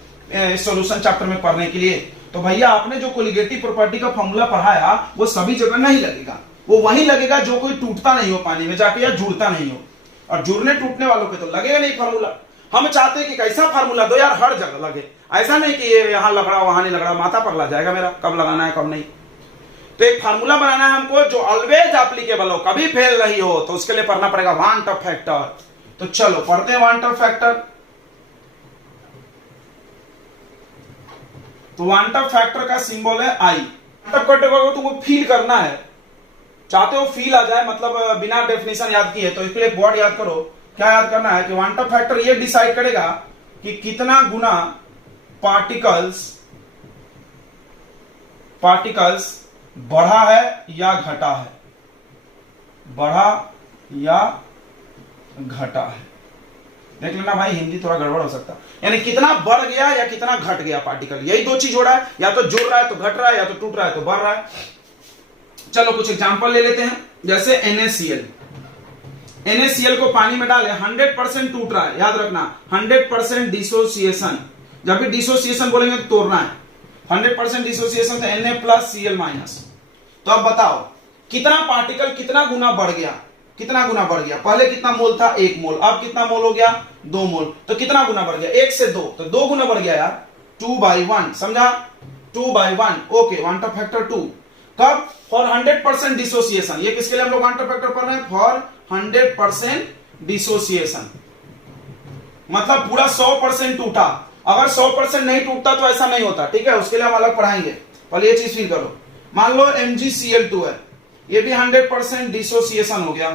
सॉल्यूशन चैप्टर में पढ़ने के लिए। तो भैया आपने जो कोलिगेटिव प्रॉपर्टी का फॉर्मूला पढ़ाया वो सभी जगह नहीं लगेगा, वो वही लगेगा जो कोई टूटता नहीं हो पानी में जाके या जुड़ता नहीं हो, और जुड़ने टूटने वालों पे तो लगेगा नहीं फार्मूला। हम चाहते हैं कि कैसा फार्मूला दो यार हर जगह लगे, ऐसा नहीं कि ये यहां लग रहा वहां नहीं लग रहा, माथा पगला जाएगा मेरा, कब लगाना है कब नहीं। तो एक फार्मूला बनाना है हमको जो ऑलवेज एप्लीकेबल हो, कभी फेल नहीं हो, तो उसके लिए पढ़ना पड़ेगा वान टॉप फैक्टर। तो चलो पढ़ते हैं वान टॉप फैक्टर। तो वान टॉप फैक्टर का सिंबल है आई। टॉप फैक्टर को तुमको फील करना है, चाहते हो फील आ जाए, मतलब बिना डेफिनेशन याद किए, तो इसके लिए एक वर्ड याद करो। क्या याद करना है कि वान टॉप फैक्टर ये डिसाइड करेगा कि कितना गुना पार्टिकल्स बढ़ा है या घटा है, बढ़ा या घटा है। देख लेना भाई, हिंदी थोड़ा गड़बड़ हो सकता है, यानी कितना बढ़ गया या कितना घट गया पार्टिकल, यही 2 चीज हो रहा है, या तो जुड़ रहा है तो घट रहा है, या तो टूट रहा है तो बढ़ रहा है। चलो कुछ एग्जांपल ले लेते हैं, जैसे NaCl को पानी में डाले 100% टूट रहा है, याद रखना 100% डिसोसिएशन। जब भी डिसोसिएशन बोलेंगे तो तोड़ना है, 100% डिसोसिएशन तो Na+Cl-। तो अब बताओ कितना पार्टिकल कितना गुना बढ़ गया, कितना गुना बढ़ गया? पहले कितना मोल था? 1 मोल, अब कितना मोल हो गया? 2 मोल। तो कितना गुना बढ़ गया? 1 से 2, तो 2 गुना बढ़ गया यार, 2/1, समझा? 2/1, ओके। वान टॉप फैक्टर 2 कब? For 100% dissociation. ये किसके लिए हम लोग वान टॉप फैक्टर पढ़ रहे हैं? फॉर 100% डिसोसिएशन, मतलब पूरा 100% टूटा। अगर 100% नहीं टूटता तो ऐसा नहीं होता, ठीक है, उसके लिए हम अलग पढ़ाएंगे, पहले ये चीज फील करो। मान लो MgCl2 है, ये भी 100% डिसोसिएशन हो गया,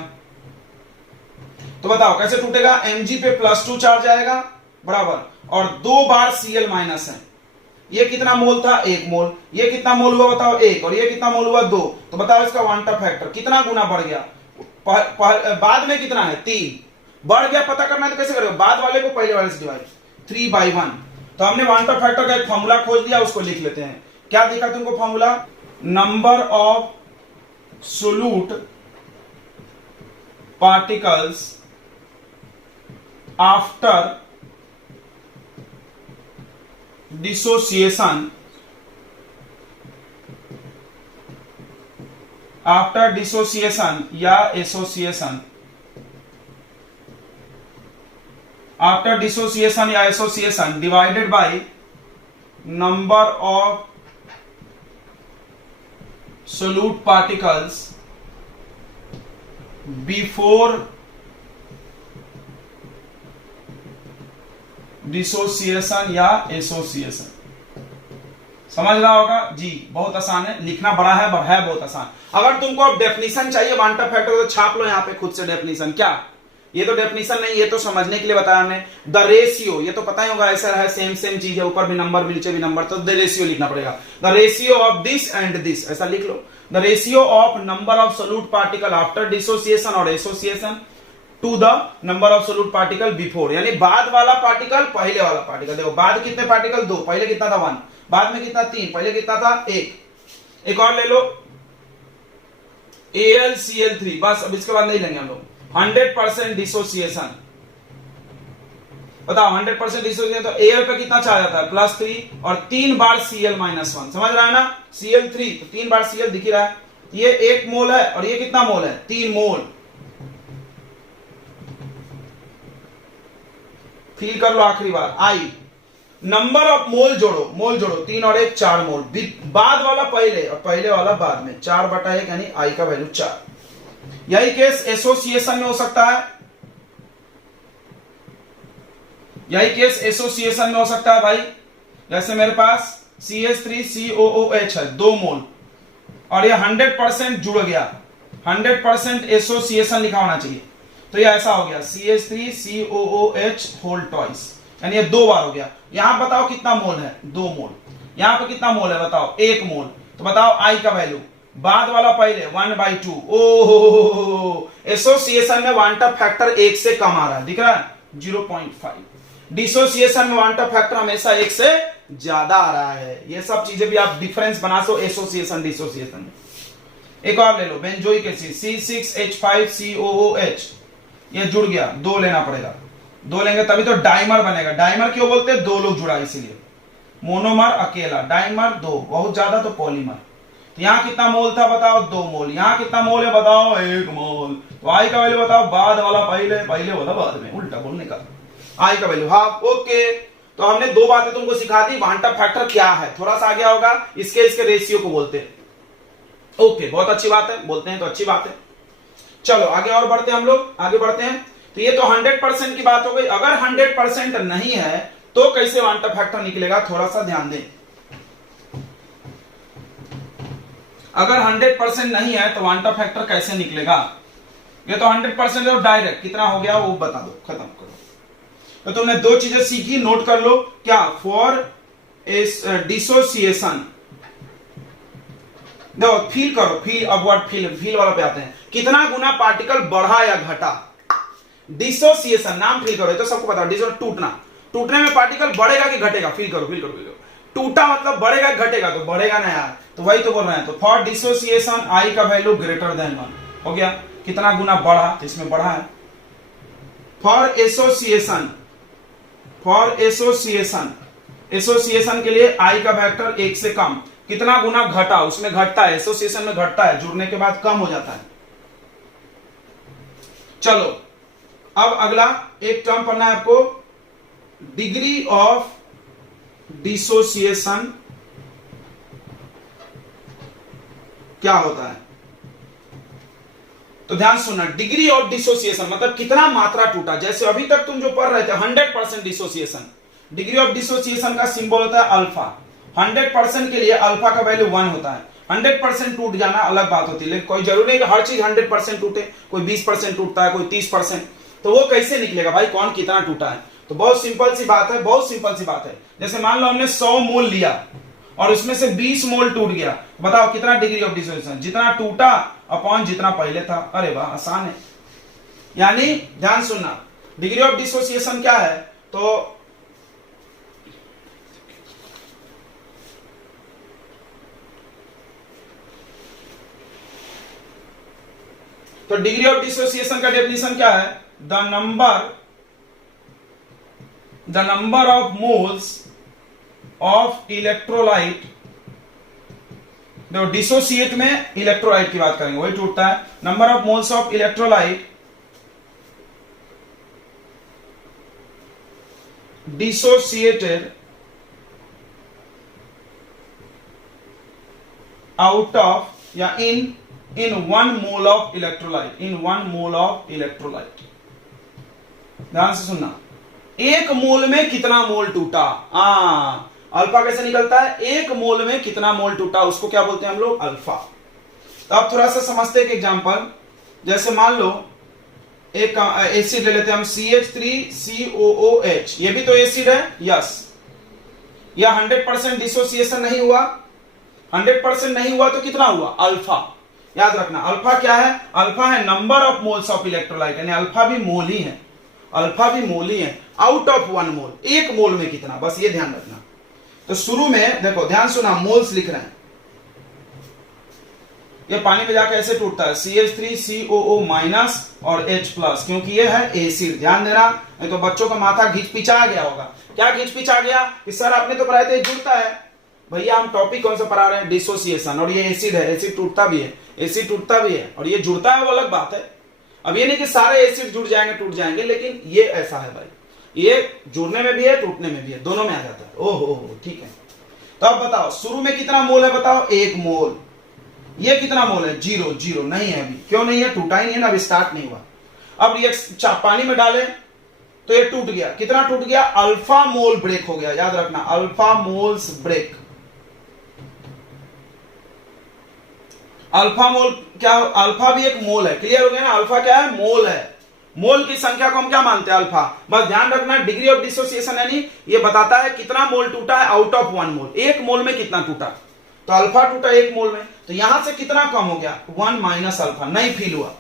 तो बताओ कैसे टूटेगा? Mg पे +2 चार्ज आएगा बराबर, और 2 बार Cl- है। ये कितना मोल था? 1 मोल। ये कितना मोल हुआ बताओ? 1। और ये कितना मोल हुआ? 2। तो बताओ इसका वान टॉप फैक्टर कितना गुना बढ़ गया? बाद में कितना है? 3 बढ़ गया, पता करना है तो कैसे करोगे? बाद वाले को पहले वाले से डिवाइड, 3/1। तो हमने वान टॉप फैक्टर का एक फॉर्मूला खोज दिया, उसको लिख लेते हैं। क्या दिखा तुमको formula? Number of solute particles after dissociation, after dissociation या एसोसिएशन, आफ्टर डिसोसिएशन या association divided by number of solute particles before dissociation या एसोसिएशन। समझ रहा होगा जी, बहुत आसान है, लिखना बड़ा है बहुत आसान। अगर तुमको अब डेफिनेशन चाहिए क्वांटम फैक्टर तो छाप लो यहाँ पे खुद से डेफिनेशन। क्या ये तो डेफिनेशन नहीं, ये तो समझने के लिए बताया हमने। द रेशियो, ये तो पता ही होगा, ऐसा है सेम चीज है, ऊपर भी नंबर नीचे भी नंबर, तो द रेशियो लिखना पड़ेगा। The ratio of this and this, ऐसा लिख लो। The ratio of number of solute particle after dissociation और association to the number of solute particle before, यानी बाद वाला पार्टिकल पहले वाला पार्टिकल। देखो बाद कितने पार्टिकल, 2, पहले कितना था 1, बाद में कितना 3, पहले कितना था 1। एक और ले लो AlCl3, बस अब इसके बाद नहीं लेंगे हम लोग। 100% डिसोसिएशन, बताओ 100% डिसोसिएशन, तो Al पे कितना चार्ज आता है +3 और 3 बार Cl-1, समझ रहा है ना, Cl3 तो 3 बार Cl दिख ही रहा है। ये 1 मोल है और ये कितना मोल है 3 मोल। फील कर लो आखिरी बार। I नंबर ऑफ मोल जोड़ो 3 और 1 4 मोल, बाद वाला पहले और पहले वाला बाद में, 4/1 यानी I का वैल्यू 4। यही केस एसोसिएशन में हो सकता है, यही केस एसोसिएशन में हो सकता है भाई। जैसे मेरे पास CH3COOH है 2 मोल और ये 100% जुड़ गया, 100% एसोसिएशन लिखा होना चाहिए, तो ये ऐसा हो गया CH3COOH होल ट्वाइस, यानी ये 2 बार हो गया। यहां बताओ कितना मोल है 2 मोल, यहां पे कितना मोल है बताओ 1 मोल, तो बताओ I का वैल्यू, बाद वाला पहले 1/2। ओहो, एसोसिएशन में क्वांटम फैक्टर 1 से कम आ रहा है, दिख रहा है 0.5। डिसोसिएशन में क्वांटम फैक्टर हमेशा 1 से ज्यादा आ रहा है। ये सब चीजें भी आप डिफरेंस बना सो एसोसिएशन डिसोसिएशन में। एक और ले लो बेंजोइक एसिड C6H5COOH, ये जुड़ गया, 2 लेना पड़ेगा, 2 लेंगे तभी तो डाइमर बनेगा। डाइमर क्यों बोलते हैं, 2 लोग जुड़ा इसीलिए। मोनोमर अकेला, डाइमर 2, बहुत ज्यादा तो पॉलीमर। तो यहां कितना मोल था बताओ 2 मोल, यहां कितना मोल है बताओ 1 मोल। तो I का वैल्यू बताओ, बाद वाला पहले, पहले वाला बाद में, उल्टा बोलने का। I का वैल्यू हाफ। ओके, तो हमने 2 बातें तुमको सिखा दी, क्वांटम फैक्टर क्या है, थोड़ा सा आगे होगा, इसके रेशियो को बोलते हैं। ओके, बहुत अच्छी बात है, बोलते हैं तो अच्छी बात है। चलो आगे और बढ़ते हैं, हम लोग आगे बढ़ते हैं। तो ये तो 100% की बात हो गई। अगर 100% नहीं है तो कैसे क्वांटम फैक्टर निकलेगा, थोड़ा सा ध्यान दें। अगर 100% नहीं है तो क्वांटम फैक्टर कैसे निकलेगा। ये तो 100% है, डायरेक्ट कितना हो गया वो बता दो, खत्म करो। तो तुमने 2 चीजें सीखी, नोट कर लो। क्या, फॉर डिसोसिएशन, देखो फील करो, फील अपवर्ड, फील वाला पे आते हैं। कितना गुना पार्टिकल बढ़ा या घटा, डिसोसिएशन नाम फील करो, तो सबको पता है। डिसो टूटना, टूटने में पार्टिकल बढ़ेगा कि घटेगा, फील करो, फील करो, फील करो। टूटा मतलब बढ़ेगा घटेगा, तो बढ़ेगा ना यार, तो वही तो बोल रहे हैं। तो फॉर डिसोसिएशन I का वैल्यू ग्रेटर देन 1 हो गया। कितना गुना बढ़ा, तो इसमें बढ़ा है। फॉर एसोसिएशन, एसोसिएशन के लिए I का वेक्टर 1 से कम, कितना गुना घटा, उसमें घटता है, एसोसिएशन में घटता है, जुड़ने के बाद कम हो जाता है। चलो अब अगला एक टर्म पढ़ना है आपको, डिग्री ऑफ डिसोसिएशन क्या होता है। तो ध्यान सुनना, डिग्री ऑफ डिसोसिएशन मतलब कितना मात्रा टूटा। जैसे अभी तक तुम जो पढ़ रहे थे 100% डिसोसिएशन, डिग्री ऑफ डिसोसिएशन का सिंबल होता है अल्फा। 100% के लिए अल्फा का वैल्यू 1 होता है। 100% टूट जाना अलग बात होती है, लेकिन कोई जरूरी नहीं कि हर चीज 100% टूटे, कोई 20% टूटता है, कोई 30%। तो वो कैसे निकलेगा भाई, कौन कितना टूटा है। तो बहुत सिंपल सी बात है, बहुत सिंपल सी बात है। जैसे मान लो हमने 100 मोल लिया और उसमें से 20 मोल टूट गया, बताओ कितना डिग्री ऑफ डिसोसिएशन, जितना टूटा अपॉन जितना पहले था। अरे वाह, आसान है। यानी ध्यान सुनना, डिग्री ऑफ डिसोसिएशन क्या है, तो डिग्री ऑफ डिसोसिएशन का डेफिनेशन क्या है, the number of moles of electrolyte. देखो डिसोसिएट में इलेक्ट्रोलाइट की बात करेंगे, वही टूटता है। Number of moles of electrolyte dissociated out of या इन 1 mole of electrolyte, in 1 mole of electrolyte. ध्यान से सुनना, 1 मोल में कितना मोल टूटा। अल्फा कैसे निकलता है, एक मोल में कितना मोल टूटा, उसको क्या बोलते हैं हम लोग, अल्फा। तो अब थोड़ा सा समझते हैं एक एग्जांपल। जैसे मान लो एक एसिड ले लेते हैं हम CH3COOH, ये भी तो एसिड है, यस। या 100% डिसोसिएशन नहीं हुआ, 100% नहीं हुआ तो कितना हुआ, अल्फा। याद रखना अल्फा क्या है, अल्फा है number of moles of electrolyte, यानी अल्फा भी मोल ही है, अल्फा भी मोल ही है, आउट ऑफ 1 मोल, एक मोल में कितना, बस ये ध्यान रखना। तो शुरू में देखो, ध्यान सुना, मोल्स लिख रहे हैं, ये पानी में जाकर ऐसे टूटता है CH3COO माइनस और H प्लस, क्योंकि ये है एसिड। ध्यान देना, नहीं तो बच्चों का माथा घिच पिचा गया होगा। क्या घिच पिचा गया कि सर आपने तो पढ़ाए थे जुड़ता है। भैया हम टॉपिक कौन सा पढ़ा रहे हैं, डिसोसिएशन, और ये एसिड है, एसिड टूटता भी है, एसिड टूटता भी है, और ये जुड़ता है वो अलग बात है। अब ये नहीं कि सारे एसिड जुड़ जाएंगे टूट जाएंगे, लेकिन ये ऐसा है भाई, ये जुड़ने में भी है टूटने में भी है, दोनों में आ जाता है। ओहो ठीक है। तो अब बताओ शुरू में कितना मोल है, बताओ 1 मोल। ये कितना मोल है, 0 0 नहीं है अभी, क्यों नहीं है, टूटा ही नहीं है ना, अभी स्टार्ट नहीं हुआ। अब ये पानी में डाले तो ये टूट गया, कितना टूट गया, अल्फा मोल ब्रेक हो गया। याद रखना अल्फा मोल्स ब्रेक, अल्फा मोल क्या, अल्फा भी एक मोल है, क्लियर हो गया ना, अल्फा क्या है, मोल है। मोल की संख्या को हम क्या मानते हैं, अल्फा। बस ध्यान रखना डिग्री ऑफ डिसोसिएशन यानी ये बताता है कितना मोल टूटा है आउट ऑफ 1 मोल, एक मोल में कितना टूटा। तो अल्फा टूटा 1 मोल में, तो यहां से कितना कम हो गया, 1 माइनस अल्फा, नहीं फील हुआ,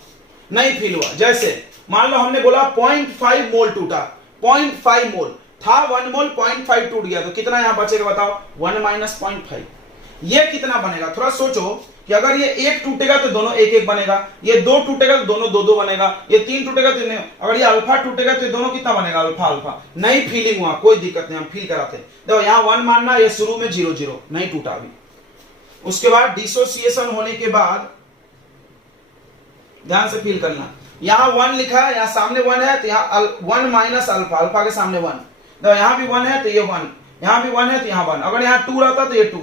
नहीं फील हुआ। जैसे मान लो हमने बोला 0.5 मोल टूटा, 0.5 मोल था, 1 मोल 0.5 टूट गया, तो कितना यहां बचेगा बताओ, 1 माइनस 0.5। ये कितना बनेगा, थोड़ा सोचो कि अगर ये 1 टूटेगा तो दोनों 1 1 बनेगा, ये 2 टूटेगा तो दोनों 2 2 बनेगा, ये 3 टूटेगा तो अगर ये अल्फा टूटेगा तो दोनों कितना बनेगा, अल्फा अल्फा। नहीं फीलिंग हुआ, कोई दिक्कत नहीं, हम फील कराते। देखो यहां 1 मानना, ये शुरू में 0 0 नहीं टूटा अभी। उसके बाद डिसोसिएशन होने के बाद ध्यान से फील करना, यहां 1 लिखा है, यहां सामने 1 है, तो यहां 1 माइनस अल्फा, अल्फा के सामने 1, तो यहां भी 1 है तो ये 1, यहां भी 1 है तो यहां 1, अगर यहां 2 रहता तो ये 2।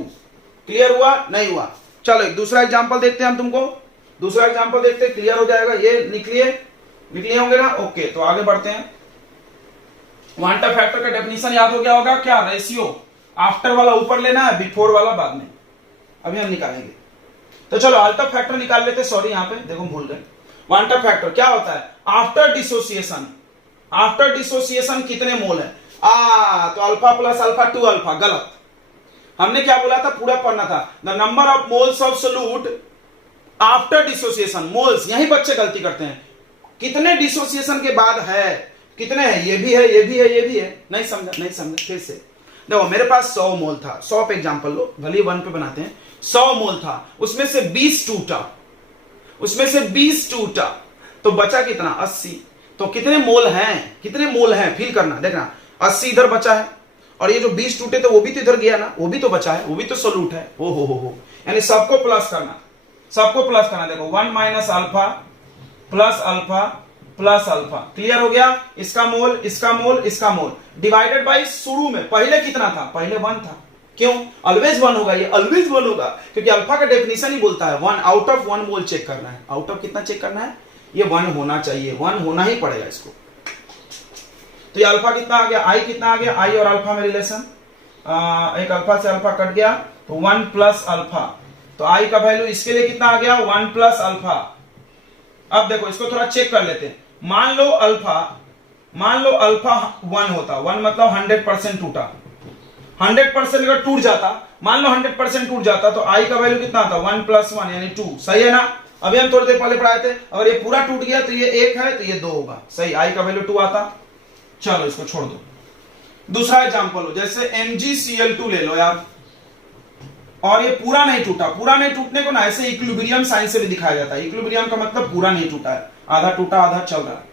क्लियर हुआ, नहीं हुआ। चलो एक दूसरा एग्जांपल देखते हैं हम तुमको, दूसरा एग्जांपल देखते हैं, क्लियर हो जाएगा। ये लिख लिए होंगे ना, ओके। तो आगे बढ़ते हैं। क्वांटम फैक्टर का डेफिनेशन याद हो गया होगा, क्या, रेशियो, आफ्टर वाला ऊपर लेना है, बिफोर वाला बाद में, अभी हम निकालेंगे। तो चलो अल्फा फैक्टर निकाल लेते, सॉरी यहां पे देखो भूल गए। क्वांटम फैक्टर क्या होता है, आफ्टर डिसोसिएशन, आफ्टर डिसोसिएशन कितने मोल है, तो अल्फा प्लस अल्फा 2 अल्फा, गलत। हमने क्या बोला था, पूरा पढ़ना था, the number of moles of solute after dissociation. Moles, यही बच्चे गलती करते हैं, कितने डिसोसिएशन के बाद है, कितने हैं, ये भी है, ये भी है, ये भी है, नहीं समझा, नहीं समझा, फिर से देखो। मेरे पास 100 मोल था, 100 पे एग्जांपल लो, भले 1 पे बनाते हैं। 100 मोल था, उसमें से 20 टूटा, उसमें से 20 टूटा, तो बचा कितना, 80। तो कितने मोल हैं, कितने मोल हैं, फील करना, देखना 80 इधर बचा है, और ये जो 20 टूटे थे वो भी तो इधर गया ना, वो भी तो बचा है, वो भी तो सोल्यूट है। ओ हो, यानी सबको प्लस करना, सबको प्लस करना। देखो 1 minus alpha plus alpha plus alpha, clear हो गया। इसका मोल, इसका मोल, इसका मोल, डिवाइडेड बाई शुरू में पहले कितना था, पहले 1 था। क्यों, ऑलवेज 1 होगा, ये ऑलवेज 1 होगा, क्योंकि अल्फा का डेफिनेशन ही बोलता है 1 आउट ऑफ 1 मोल चेक करना है। आउट ऑफ कितना चेक करना है, ये 1 होना चाहिए, 1 होना ही पड़ेगा इसको। तो ये अल्फा कितना आ गया, आई कितना आ गया, आई और अल्फा में रिलेशन, एक अल्फा से अल्फा कट गया तो 1 प्लस अल्फा, तो आई का वैल्यू इसके लिए कितना आ गया, 1 प्लस अल्फा। अब देखो इसको थोड़ा चेक कर लेते हैं। मान लो अल्फा 1 होता, 1 मतलब 100% टूटा, 100% अगर टूट जाता, मान लो 100% टूट जाता, तो आई का वैल्यू कितना आता, 1 प्लस 1 यानी 2, सही है ना। अभी हम थोड़ी देर पहले पढ़ाए थे, अगर ये पूरा टूट गया तो ये 1 है तो ये 2 होगा, सही, आई का वैल्यू 2 आता। चलो इसको छोड़ दो, दूसरा एग्जांपल लो, जैसे MgCl2 ले लो यार, और ये पूरा नहीं टूटा। पूरा नहीं टूटने को ना ऐसे इक्विलिब्रियम साइन से भी दिखाया जाता है। इक्विलिब्रियम का मतलब पूरा नहीं टूटा है, आधा टूटा आधा चल रहा है।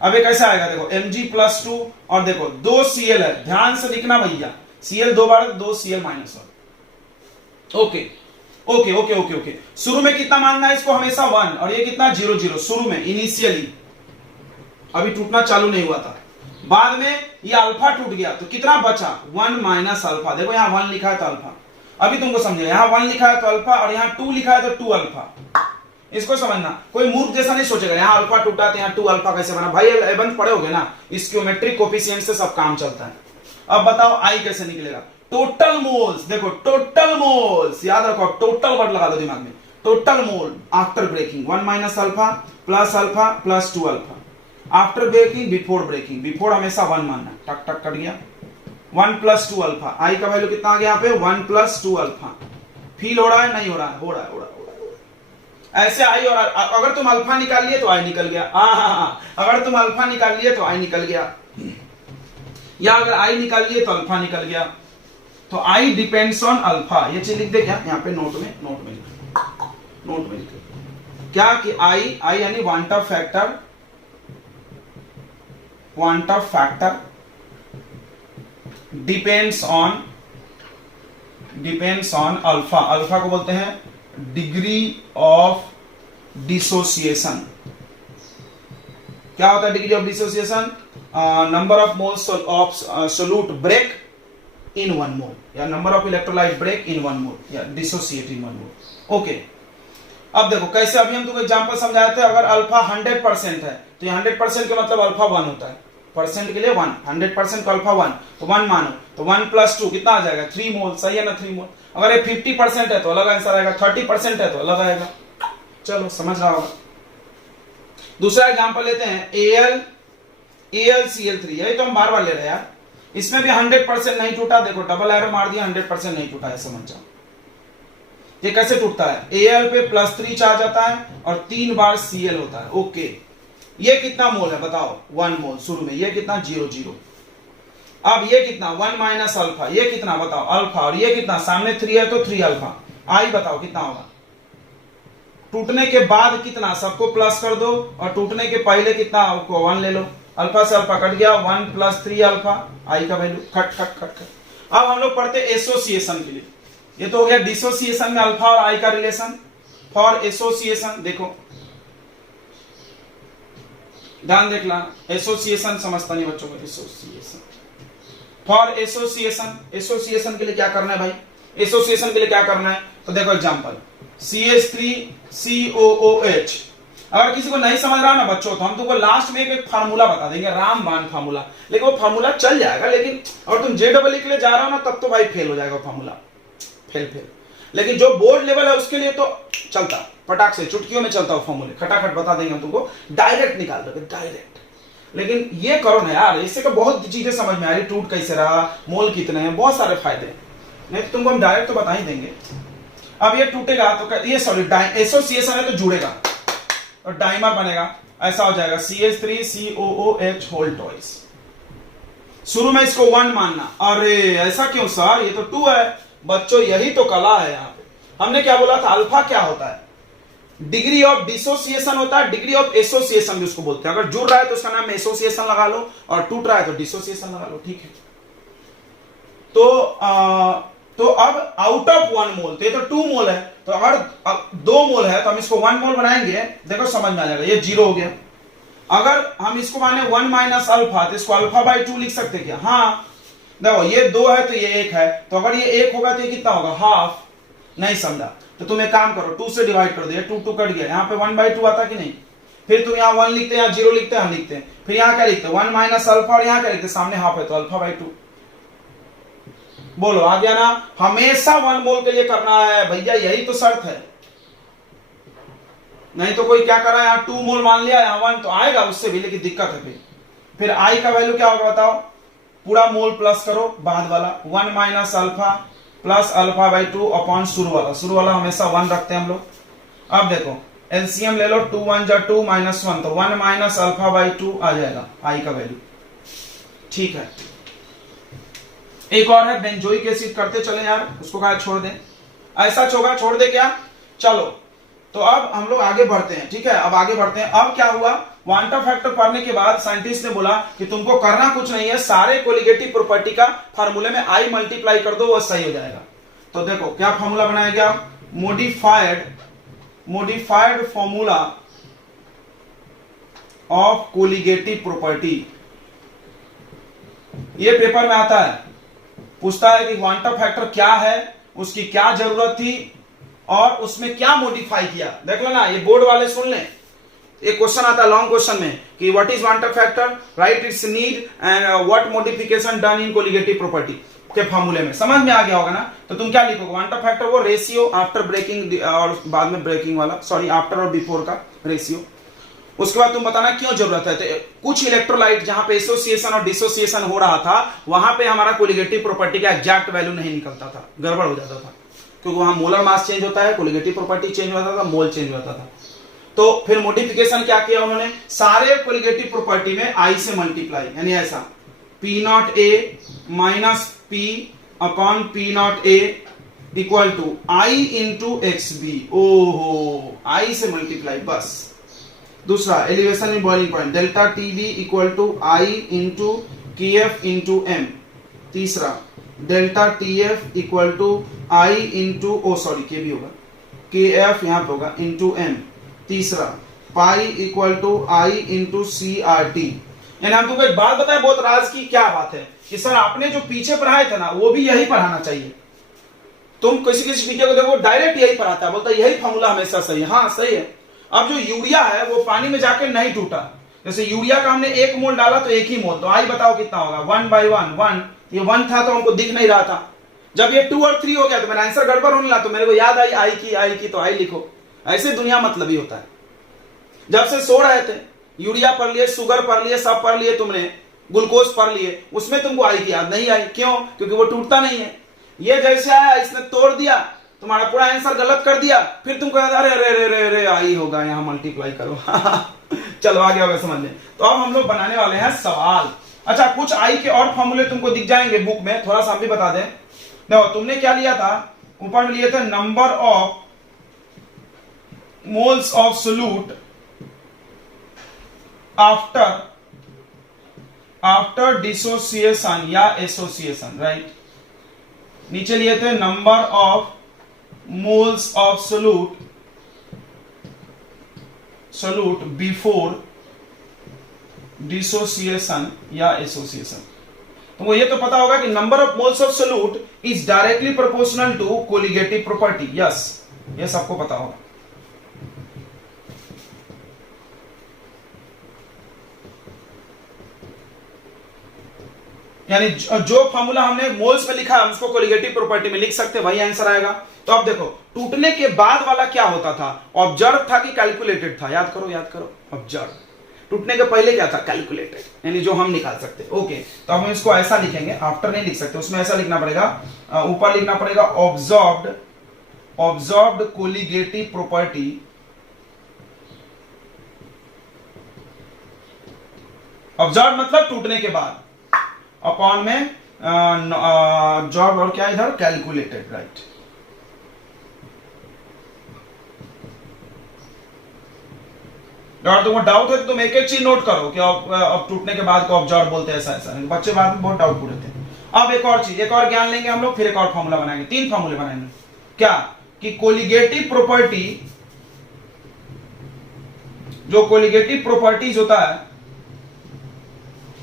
अब ये कैसे आएगा, देखो Mg+2 और देखो 2 Cl है, ध्यान से लिखना भैया, Cl 2 बार, 2 Cl -1। Okay okay okay okay okay. शुरू में कितना मानना है इसको, हमेशा 1, और ये कितना 0 0 शुरू में, इनिशियली, अभी टूटना चालू नहीं हुआ था। बाद में ये अल्फा टूट गया तो कितना बचा, 1 माइनस अल्फा। देखो यहाँ 1 लिखा है तो अल्फा, अभी तुमको समझेगा, यहाँ 1 लिखा है तो अल्फा, और यहाँ 2 लिखा है तो 2 अल्फा। इसको समझना, कोई मूर्ख जैसा नहीं सोचेगा यहाँ अल्फा टूटा तो यहाँ 2 अल्फा कैसे बना। भाई एबन पढ़े होगे ना, इस क्यूमेट्रिक कोफिशिएंट से सब काम चलता है। अब बताओ आई कैसे निकलेगा, टोटल मोल्स, देखो टोटल मोल्स याद रखो, टोटल वर्ड लगा लो दिमाग में, total mole after breaking 1 minus alpha plus 2 alpha after breaking before breaking, before हमेशा 1 मानना, टक टक कट गया, 1 प्लस 2 अल्फा, आई का वैल्यू कितना आ गया यहाँ पे 1 प्लस 2 अल्फा, फील हो रहा है नहीं हो रहा है, हो रहा है ऐसे आई, और अगर तुम अल्फा निकाल लिए तो आई निकल गया, अगर तुम अल्फा निकाल लिए तो आई निकल गया, या अगर आई निकाल लिए तो अल्फा निकल गया, तो आई डिपेंड्स ऑन अल्फा, ये चीज लिख दे क्या यहाँ पे नोट में लिख क्या कि आई यानी van't Hoff factor depends on alpha, alpha को बोलते हैं डिग्री ऑफ डिसोसिएशन। क्या होता है degree of dissociation? Number of moles of solute break in 1 mole, या number of electrolyte break in 1 mole, या डिसोसिएट इन 1 मोल। ओके, अब देखो कैसे, अभी हम तुमको एग्जांपल समझाए थे, अगर अल्फा 100% है तो ये 100% के मतलब अल्फा 1 होता है, परसेंट के लिए 1, 100% का अल्फा 1, तो 1 मानो, तो 1 प्लस 2 कितना आ जाएगा 3 मोल, सही है ना 3 मोल। अगर ये 50% है तो अलग आंसर आएगा, 30% है तो अलग आएगा, चलो समझ रहा होगा। दूसरा एग्जांपल लेते हैं AlCl3, यही तो हम बार बार ले रहे हैं यार, इसमें भी 100% नहीं टूटा, देखो डबल एरो मार दिया, 100% नहीं टूटा है, समझ जाओ ये कैसे टूटता है, Al पे +3 चार्ज आता है और 3 बार Cl होता है। ओके, ये कितना मोल है बताओ, 1 मोल शुरू में, ये कितना 0 अब ये कितना 1 माइनस अल्फा, ये कितना बताओ अल्फा, और ये कितना सामने 3 है तो 3 अल्फा, आई बताओ कितना होगा, टूटने के बाद कितना, सबको प्लस कर दो, और टूटने के पहले कितना 1 ले लो, अल्फा से अल्फा कट गया, 1 प्लस 3 अल्फा, आई का वैल्यू खट। अब हम लोग पढ़ते एसोसिएशन के लिए, ये तो हो गया डिसोसिएशन में अल्फा और आई का रिलेशन। फॉर एसोसिएशन देखो, ध्यान देखना, एसोसिएशन समझता नहीं बच्चों को, एसोसिएशन, फॉर एसोसिएशन के लिए क्या करना है भाई, एसोसिएशन के लिए क्या करना है, तो देखो एग्जांपल CH3COOH, अगर किसी को नहीं समझ रहा ना बच्चों, तो हम तुमको लास्ट में एक फार्मूला बता देंगे, रामबाण फार्मूला, लेकिन वो फार्मूला चल जाएगा, लेकिन अगर तुम JEE के लिए जा रहे हो ना तब तो भाई फेल हो जाएगा फार्मूला, फेल। लेकिन जो बोर्ड लेवल है उसके लिए तो चलता, पटाख से चुटकियों में चलता हो फॉर्मूले, खटाखट बता देंगे हम तुमको, डायरेक्ट निकाल दोगे डायरेक्ट। लेकिन ये करो ना यार, इससे का बहुत चीजें समझ में आ रही, टूट कैसे रहा, मोल कितने हैं, बहुत सारे फायदे, नहीं तो तुमको हम डायरेक्ट तो बता ही देंगे। अब ये टूटेगा तो ये सॉरी एसोसिएशन है तो जुड़ेगा और डाइमर बनेगा, ऐसा हो जाएगा CH3COOH होल टॉइस। शुरू में इसको 1 मानना, अरे ऐसा क्यों सर, ये तो 2 है बच्चों, यही तो कला है यहाँ पे। हमने क्या बोला था, अल्फा क्या होता है, डिग्री ऑफ डिसोसिएशन होता है, डिग्री ऑफ एसोसिएशन भी उसको बोलते हैं, अगर जुड़ रहा है तो उसका नाम एसोसिएशन लगा लो, और टूट रहा है तो डिसोसिएशन लगा लो, ठीक है। तो अब आउट ऑफ 1 मोल, तो ये तो 2 मोल है, तो अगर 2 मोल है तो हम इसको 1 मोल बनाएंगे, देखो समझ में आ जाएगा, ये 0 हो गया। अगर हम इसको माने 1 माइनस अल्फा, तो इसको अल्फा बाई 2 लिख सकते क्या, हाँ देखो ये 2 है तो ये 1 है, तो अगर ये 1 होगा तो ये कितना होगा, हाफ, नहीं समझा तो तुम एक काम करो, 2 से डिवाइड कर दो, ये 2 कट गया, यहाँ पे 1/2 आता कि नहीं, फिर तुम यहाँ 1 लिखते हैं, यहाँ 0 लिखते हैं, हम लिखते हैं, फिर यहाँ क्या लिखते हैं 1 माइनस अल्फा, और यहाँ क्या लिखते हैं, सामने हाफ है तो अल्फा बाई 2, बोलो आ गया ना। हमेशा 1 मोल के लिए करना है भैया, यही तो शर्त है, नहीं तो कोई क्या कर रहा है, यहाँ 2 मोल मान लिया, यहाँ 1 तो आएगा उससे भी, लेकिन दिक्कत है फिर आई का वैल्यू क्या होगा बताओ, पूरा मोल प्लस करो बाद वाला, 1 minus alpha plus alpha by 2 upon शुरू वाला हमेशा 1 रखते हैं हम लोग। अब देखो एलसीएम ले लो, 2 1 जा 2 माइनस 1, तो 1 माइनस अल्फा बाई 2 आ जाएगा आई का वैल्यू, ठीक है। एक और है बेंजोइक एसिड, करते चले यार, उसको क्या छोड़ दें, ऐसा छोड़ दे क्या, चलो तो अब हम लोग आगे बढ़ते हैं, ठीक है। अब आगे बढ़ते हैं, अब क्या हुआ, क्वांटा फैक्टर पढ़ने के बाद साइंटिस्ट ने बोला कि तुमको करना कुछ नहीं है, सारे कोलिगेटिव प्रॉपर्टी का फार्मूले में आई मल्टीप्लाई कर दो, वो सही हो जाएगा। तो देखो क्या फार्मूला बनाया गया, modified formula of colligative property, ये पेपर में आता है, पूछता है कि क्वांटम फैक्टर क्या है, उसकी क्या जरूरत थी और उसमें क्या मॉडिफाई किया। देख लो ना, ये बोर्ड वाले सुन लें, एक क्वेश्चन आता है लॉन्ग क्वेश्चन में कि what is quantum factor, right it's need and what modification done in colligative property. के फॉर्मूले में समझ में आ गया होगा ना। तो तुम क्या लिखोगे, क्वांटम फैक्टर वो रेशियो आफ्टर ब्रेकिंग और बाद में ब्रेकिंग वाला, सॉरी आफ्टर और बिफोर का रेशियो। उसके बाद तुम बताना क्यों जरूरत है। तो कुछ इलेक्ट्रोलाइट जहां पे एसोसिएशन और डिसोसिएशन हो रहा था वहां पे हमारा कोलिगेटिव प्रॉपर्टी का एग्जैक्ट वैल्यू नहीं निकलता था, गड़बड़ हो जाता था, क्योंकि वहां मोलर मास चेंज होता है, कोलिगेटिव प्रॉपर्टी चेंज होता था, मोल चेंज होता था। तो फिर मॉडिफिकेशन क्या किया उन्होंने, सारे कोलिगेटिव प्रॉपर्टी में आई से मल्टीप्लाई, यानी ऐसा P naught A minus P upon P naught A equal to I into X B. ओहो, आई से मल्टीप्लाई बस। दूसरा elevation in boiling point, delta T B equal to I into K F into M. तीसरा delta T F equal to I into K भी होगा, के एफ यहां पे होगा इंटू एम। तीसरा pi equal to I into C R T. यानी हम तुमको एक बात बताएं, बहुत राज की क्या बात है कि सर आपने जो पीछे पढ़ाए थे ना वो भी यही पढ़ाना चाहिए। तुम किसी किसी वीडियो को देखो डायरेक्ट यही पढ़ाता है, बोलता है यही फॉर्मूला हमेशा सही है। हाँ सही है। अब जो यूरिया है वो पानी में जाके नहीं टूटा, जैसे यूरिया का हमने 1 मोल डाला तो 1 ही मोल, तो आई बताओ कितना होगा, 1/1 1। ये 1 था तो हमको दिख नहीं रहा था, जब ये 2 और 3 हो गया तो मेरा आंसर गड़बड़ होने लगा, तो मेरे को याद आई आई की तो आई लिखो। ऐसे दुनिया मतलब ही होता है। जब से सो रहे थे यूरिया पढ़ लिए, शुगर पढ़ लिए, सब पढ़ लिए तुमने, ग्लूकोज पढ़ लिए, उसमें तुमको आई की याद नहीं आई, क्यों? क्योंकि वो टूटता नहीं है। ये जैसे आया इसने तोड़ दिया, तुम्हारा पूरा आंसर गलत कर दिया, फिर तुमको याद अरे रे रे रे रे आई होगा, यहाँ मल्टीप्लाई करो। चलो आगे होगा समझ में। तो अब हम लोग बनाने वाले हैं सवाल। अच्छा, कुछ आई के और फॉर्मूले तुमको दिख जाएंगे बुक में, थोड़ा सा हम भी बता दें। देखो तुमने क्या लिया था, ऊपर में लिए थे number of moles of solute after dissociation या एसोसिएशन, राइट। नीचे लिए थे number of moles of solute before dissociation या एसोसिएशन। तो ये तो पता होगा कि number of moles of solute is directly proportional to colligative property. Yes, ये सबको पता होगा। यानी जो फॉर्मूला हमने मोल्स में लिखा है उसको कोलिगेटिव प्रॉपर्टी में लिख सकते हैं, वही आंसर आएगा। तो अब देखो टूटने के बाद वाला क्या होता था, ऑब्जर्व था कि कैलकुलेटेड था? याद करो ऑब्जर्व। टूटने के पहले क्या था? कैलकुलेटेड, यानी जो हम निकाल सकते। ओके, तो हम इसको ऐसा लिखेंगे, आफ्टर नहीं लिख सकते, उसमें ऐसा लिखना पड़ेगा, ऊपर लिखना पड़ेगा ऑब्जर्व्ड कोलिगेटिव प्रॉपर्टी ऑब्जर्व मतलब टूटने के बाद, अपॉन में ऑब्जर्व और क्या इधर कैलकुलेटेड, राइट। और तुमको डाउट है तो तुम एक एक चीज नोट करो कि अब टूटने के बाद को ऑब्जर्व बोलते हैं, ऐसा ऐसा। बच्चे बाद में बहुत डाउट पूछते हैं। अब एक और चीज, एक और ज्ञान लेंगे हम लोग, फिर एक और फॉर्मूला बनाएंगे, 3 फॉर्मूले बनाएंगे। क्या कि कोलिगेटिव प्रॉपर्टी, जो कोलिगेटिव प्रॉपर्टीज होता है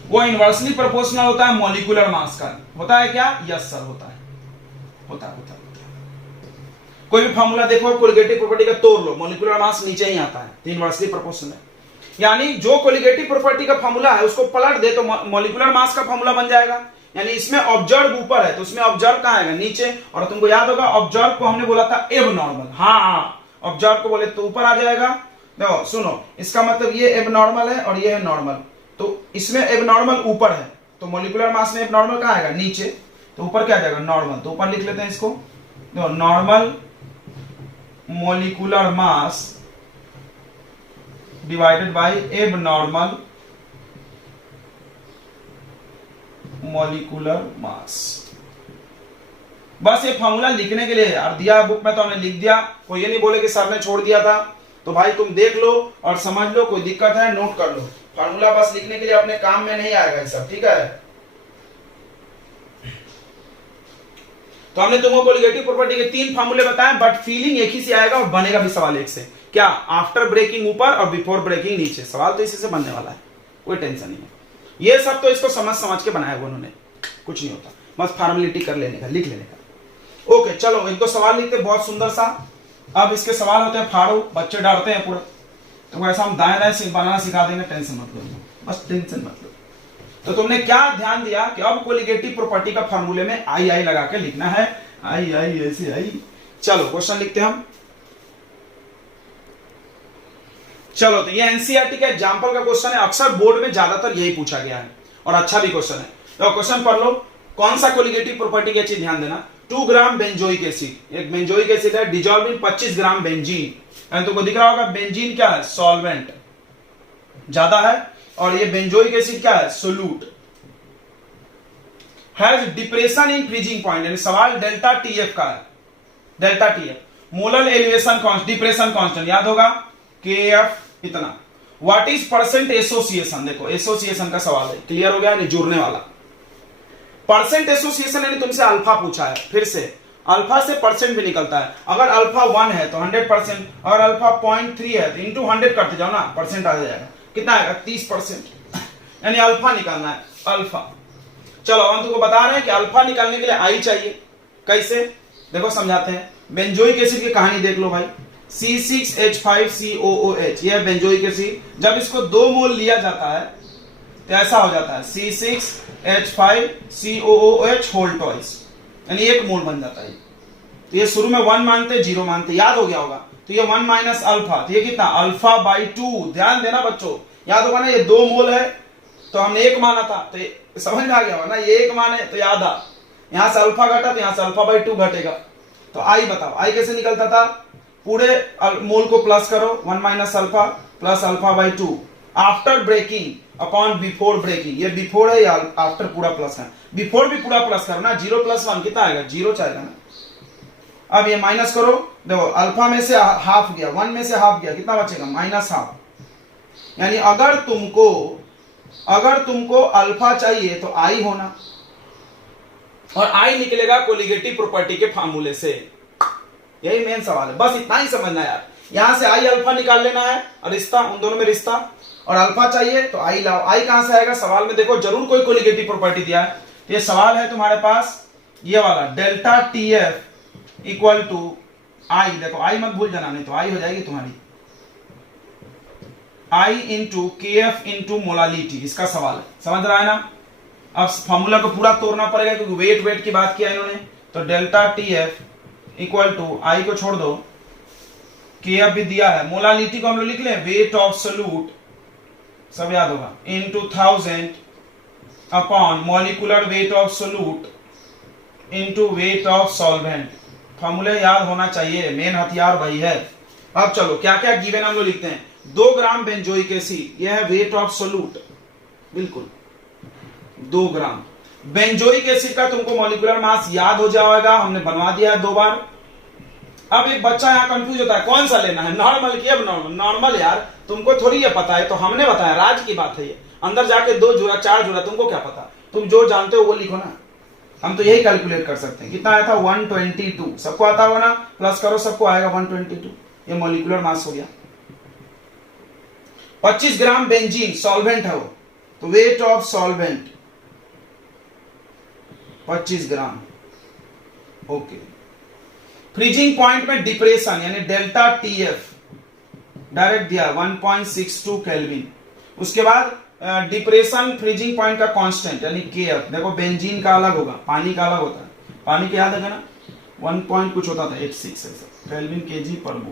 वो इनवर्सली प्रोपोर्शनल होता है मॉलिक्यूलर मास का। होता है क्या? यस सर, होता है। कोई भी फॉर्मूला देखो कोलिगेटिव प्रॉपर्टी का तोड़ लो, मॉलिक्यूलर मास नीचे ही आता है, तो इनवर्सली प्रोपोर्शनल है। यानी जो कोलिगेटिव प्रॉपर्टी का फॉर्मूला है उसको पलट दे तो मॉलिक्यूलर मास का फॉर्मूला बन जाएगा। यानी इसमें ऑब्जर्व ऊपर है तो उसमें ऑब्जर्व कहां आएगा? नीचे। और तुमको याद होगा ऑब्जर्व को हमने बोला था एबनॉर्मल। हाँ, ऑब्जर्व को बोले तो ऊपर आ जाएगा। देखो सुनो, इसका मतलब ये एबनॉर्मल है और ये है नॉर्मल, तो इसमें एबनॉर्मल ऊपर है तो मॉलिक्यूलर मास में एबनॉर्मल कहां आएगा? नीचे। तो ऊपर क्या आ जाएगा? नॉर्मल। तो ऊपर लिख लेते हैं इसको, देखो normal molecular mass divided by abnormal molecular mass. बस ये फॉर्मूला लिखने के लिए यार दिया बुक में, तो हमने लिख दिया। कोई ये नहीं बोले कि सर ने छोड़ दिया था। तो भाई तुम देख लो और समझ लो, कोई दिक्कत है नोट कर लो। फॉर्मूला बस लिखने के लिए अपने काम में नहीं आएगा ये सब, ठीक है। तो हमने तुमको कोलिगेटिव प्रॉपर्टी के 3 फार्मूले बताए, बट फीलिंग एक ही से आएगा और बनेगा भी सवाल एक से। क्या? आफ्टर ब्रेकिंग ऊपर और बिफोर ब्रेकिंग नीचे। सवाल तो इसी से बनने वाला है, कोई टेंशन नहीं है। ये सब तो इसको समझ के बनाया हुआ उन्होंने, कुछ नहीं होता, बस फॉर्मेलिटी कर लेने का, लिख लेने का। ओके चलो, एक दो सवाल लिखते बहुत सुंदर सा। अब इसके सवाल होते हैं फाड़ू, बच्चे डरते हैं पूरा, तो ऐसा हम दाएं दाएं बनाना सिखा देंगे, टेंशन मत लो, बस टेंशन मत लो। तो तुमने क्या ध्यान दिया कि अब कोलिगेटिव प्रॉपर्टी का फार्मूले में आई आई लगा के लिखना है, आई आई ऐसे आई। चलो क्वेश्चन लिखते हैं हम। चलो तो ये एनसीईआरटी का एग्जांपल का क्वेश्चन है, अक्सर बोर्ड में ज्यादातर यही पूछा गया है और अच्छा भी क्वेश्चन है। तो क्वेश्चन पढ़ लो, कौन सा कोलिगेटिव प्रॉपर्टी की चीज ध्यान देना। 2 ग्राम बेंजोइक एसिड, एक बेंजोइक एसिड है डिजॉल्व इन 25 ग्राम बेंजीन। तुमको दिख रहा होगा बेंजीन क्या है, सॉल्वेंट ज्यादा है, और ये बेंजोइक एसिड क्या है, solute. Has depression in freezing point, यानी सवाल डेल्टा टीएफ का है। Delta TF molar elevation constant, depression constant याद होगा केएफ इतना। व्हाट इज परसेंट एसोसिएशन, देखो एसोसिएशन का सवाल है, क्लियर हो गया, जुड़ने वाला। परसेंट एसोसिएशन यानी तुमसे अल्फा पूछा है, फिर से अल्फा से परसेंट भी निकलता है। अगर अल्फा 1 है तो 100%, और अल्फा 0.3 है तो इंटू 100 करते जाओ ना, परसेंट आ जाएगा। कितना आएगा, 30%, यानी अल्फा निकालना है, अल्फा। चलो हम तुमको बता रहे हैं कि अल्फा निकालने के लिए आई चाहिए, कैसे देखो समझाते हैं। बेंजोइक एसिड की कहानी देख लो भाई, C6H5COOH, यह बेंजोइक एसिड, जब इसको 2 मोल लिया जाता है तो ऐसा हो जाता है C6H5COOH होल टॉइस, यानी 1 मोल बन जाता है। तो ये शुरू में 1 मानते 0 मानते, याद हो गया होगा। तो ये 1 माइनस अल्फा, तो ये कितना अल्फा बाई 2। ध्यान देना बच्चों, याद होगा ना, ये 2 मोल है तो हमने 1 माना था, तो समझ में आ गया होगा ना, ये 1 माने तो याद आ, यहां से अल्फा घटा तो यहां से अल्फा बाई 2 घटेगा। तो आई बताओ, आई कैसे निकलता था, पूरे मोल को प्लस करो, 1 minus alpha plus alpha by 2 after breaking upon before breaking. ये बिफोर है या आफ्टर पूरा प्लस है, बिफोर भी पूरा प्लस करो ना, 0 + 1 कितना आएगा, 0 चाहेगा ना। अब ये माइनस करो, देखो अल्फा में से हाफ गया, 1 में से हाफ गया, कितना बचेगा, -1/2। यानी अगर तुमको अल्फा चाहिए तो आई होना, और आई निकलेगा कोलिगेटिव प्रॉपर्टी के फार्मूले से। यही मेन सवाल है, बस इतना ही समझना यार। यहां से आई अल्फा निकाल लेना है, और रिश्ता उन दोनों में रिश्ता, और अल्फा चाहिए तो आई लाओ। आई कहां से आएगा, सवाल में देखो जरूर कोई कोलिगेटिव प्रॉपर्टी दिया है। तो ये सवाल है तुम्हारे पास ये वाला, डेल्टा टीएफ इक्वल टू आई, देखो आई मत भूल जाना, नहीं तो आई हो जाएगी तुम्हारी, आई into K F into molality, इसका सवाल है, समझ रहा है ना। अब फॉर्मूला को पूरा तोड़ना पड़ेगा क्योंकि वेट की बात किया इन्होंने। तो delta T F equal to I को छोड़ दो, के एफ भी दिया है, मोलालिटी को हम लोग लिख लें वेट ऑफ सोल्यूट, सब याद होगा, into 1000 upon molecular weight of solute into weight of solvent. फॉर्मूले याद होना चाहिए, मेन हथियार भाई है। अब चलो क्या क्या गिवन हम लोग लिखते हैं। 2 ग्राम बेंजोइक एसिड, यह है वेट ऑफ सोल्यूट, बिल्कुल 2 ग्राम। बेंजोइक एसिड का तुमको मॉलिक्यूलर मास याद हो जाएगा, हमने बनवा दिया है 2 बार। अब एक बच्चा यहाँ कंफ्यूज होता है कौन सा लेना है, नॉर्मल की अब नॉर्मल। नॉर्मल यार तुमको थोड़ी ये पता है, तो हमने बताया, राज की बात है ये। अंदर जाके 2 जुड़ा 4 जुड़ा, तुमको क्या पता, तुम जो जानते हो वो लिखो ना। हम तो यही कैलकुलेट कर सकते हैं, कितना आया था 122, सबको आता होगा ना, प्लस करो सबको आएगा 122, ये मॉलिक्यूलर मास हो गया। 25 ग्राम बेंजीन सॉल्वेंट है वो, तो weight of solvent 25 gram, okay. Freezing point में डिप्रेशन यानी डेल्टा टीएफ डायरेक्ट दिया 1.62 केल्विन। उसके बाद डिप्रेशन फ्रीजिंग पॉइंट का कांस्टेंट यानी केएफ, देखो बेंजीन का अलग होगा, पानी का अलग होता है, पानी के याद है ना 1 पॉइंट कुछ होता था 86 केल्विन केजी पर मोल।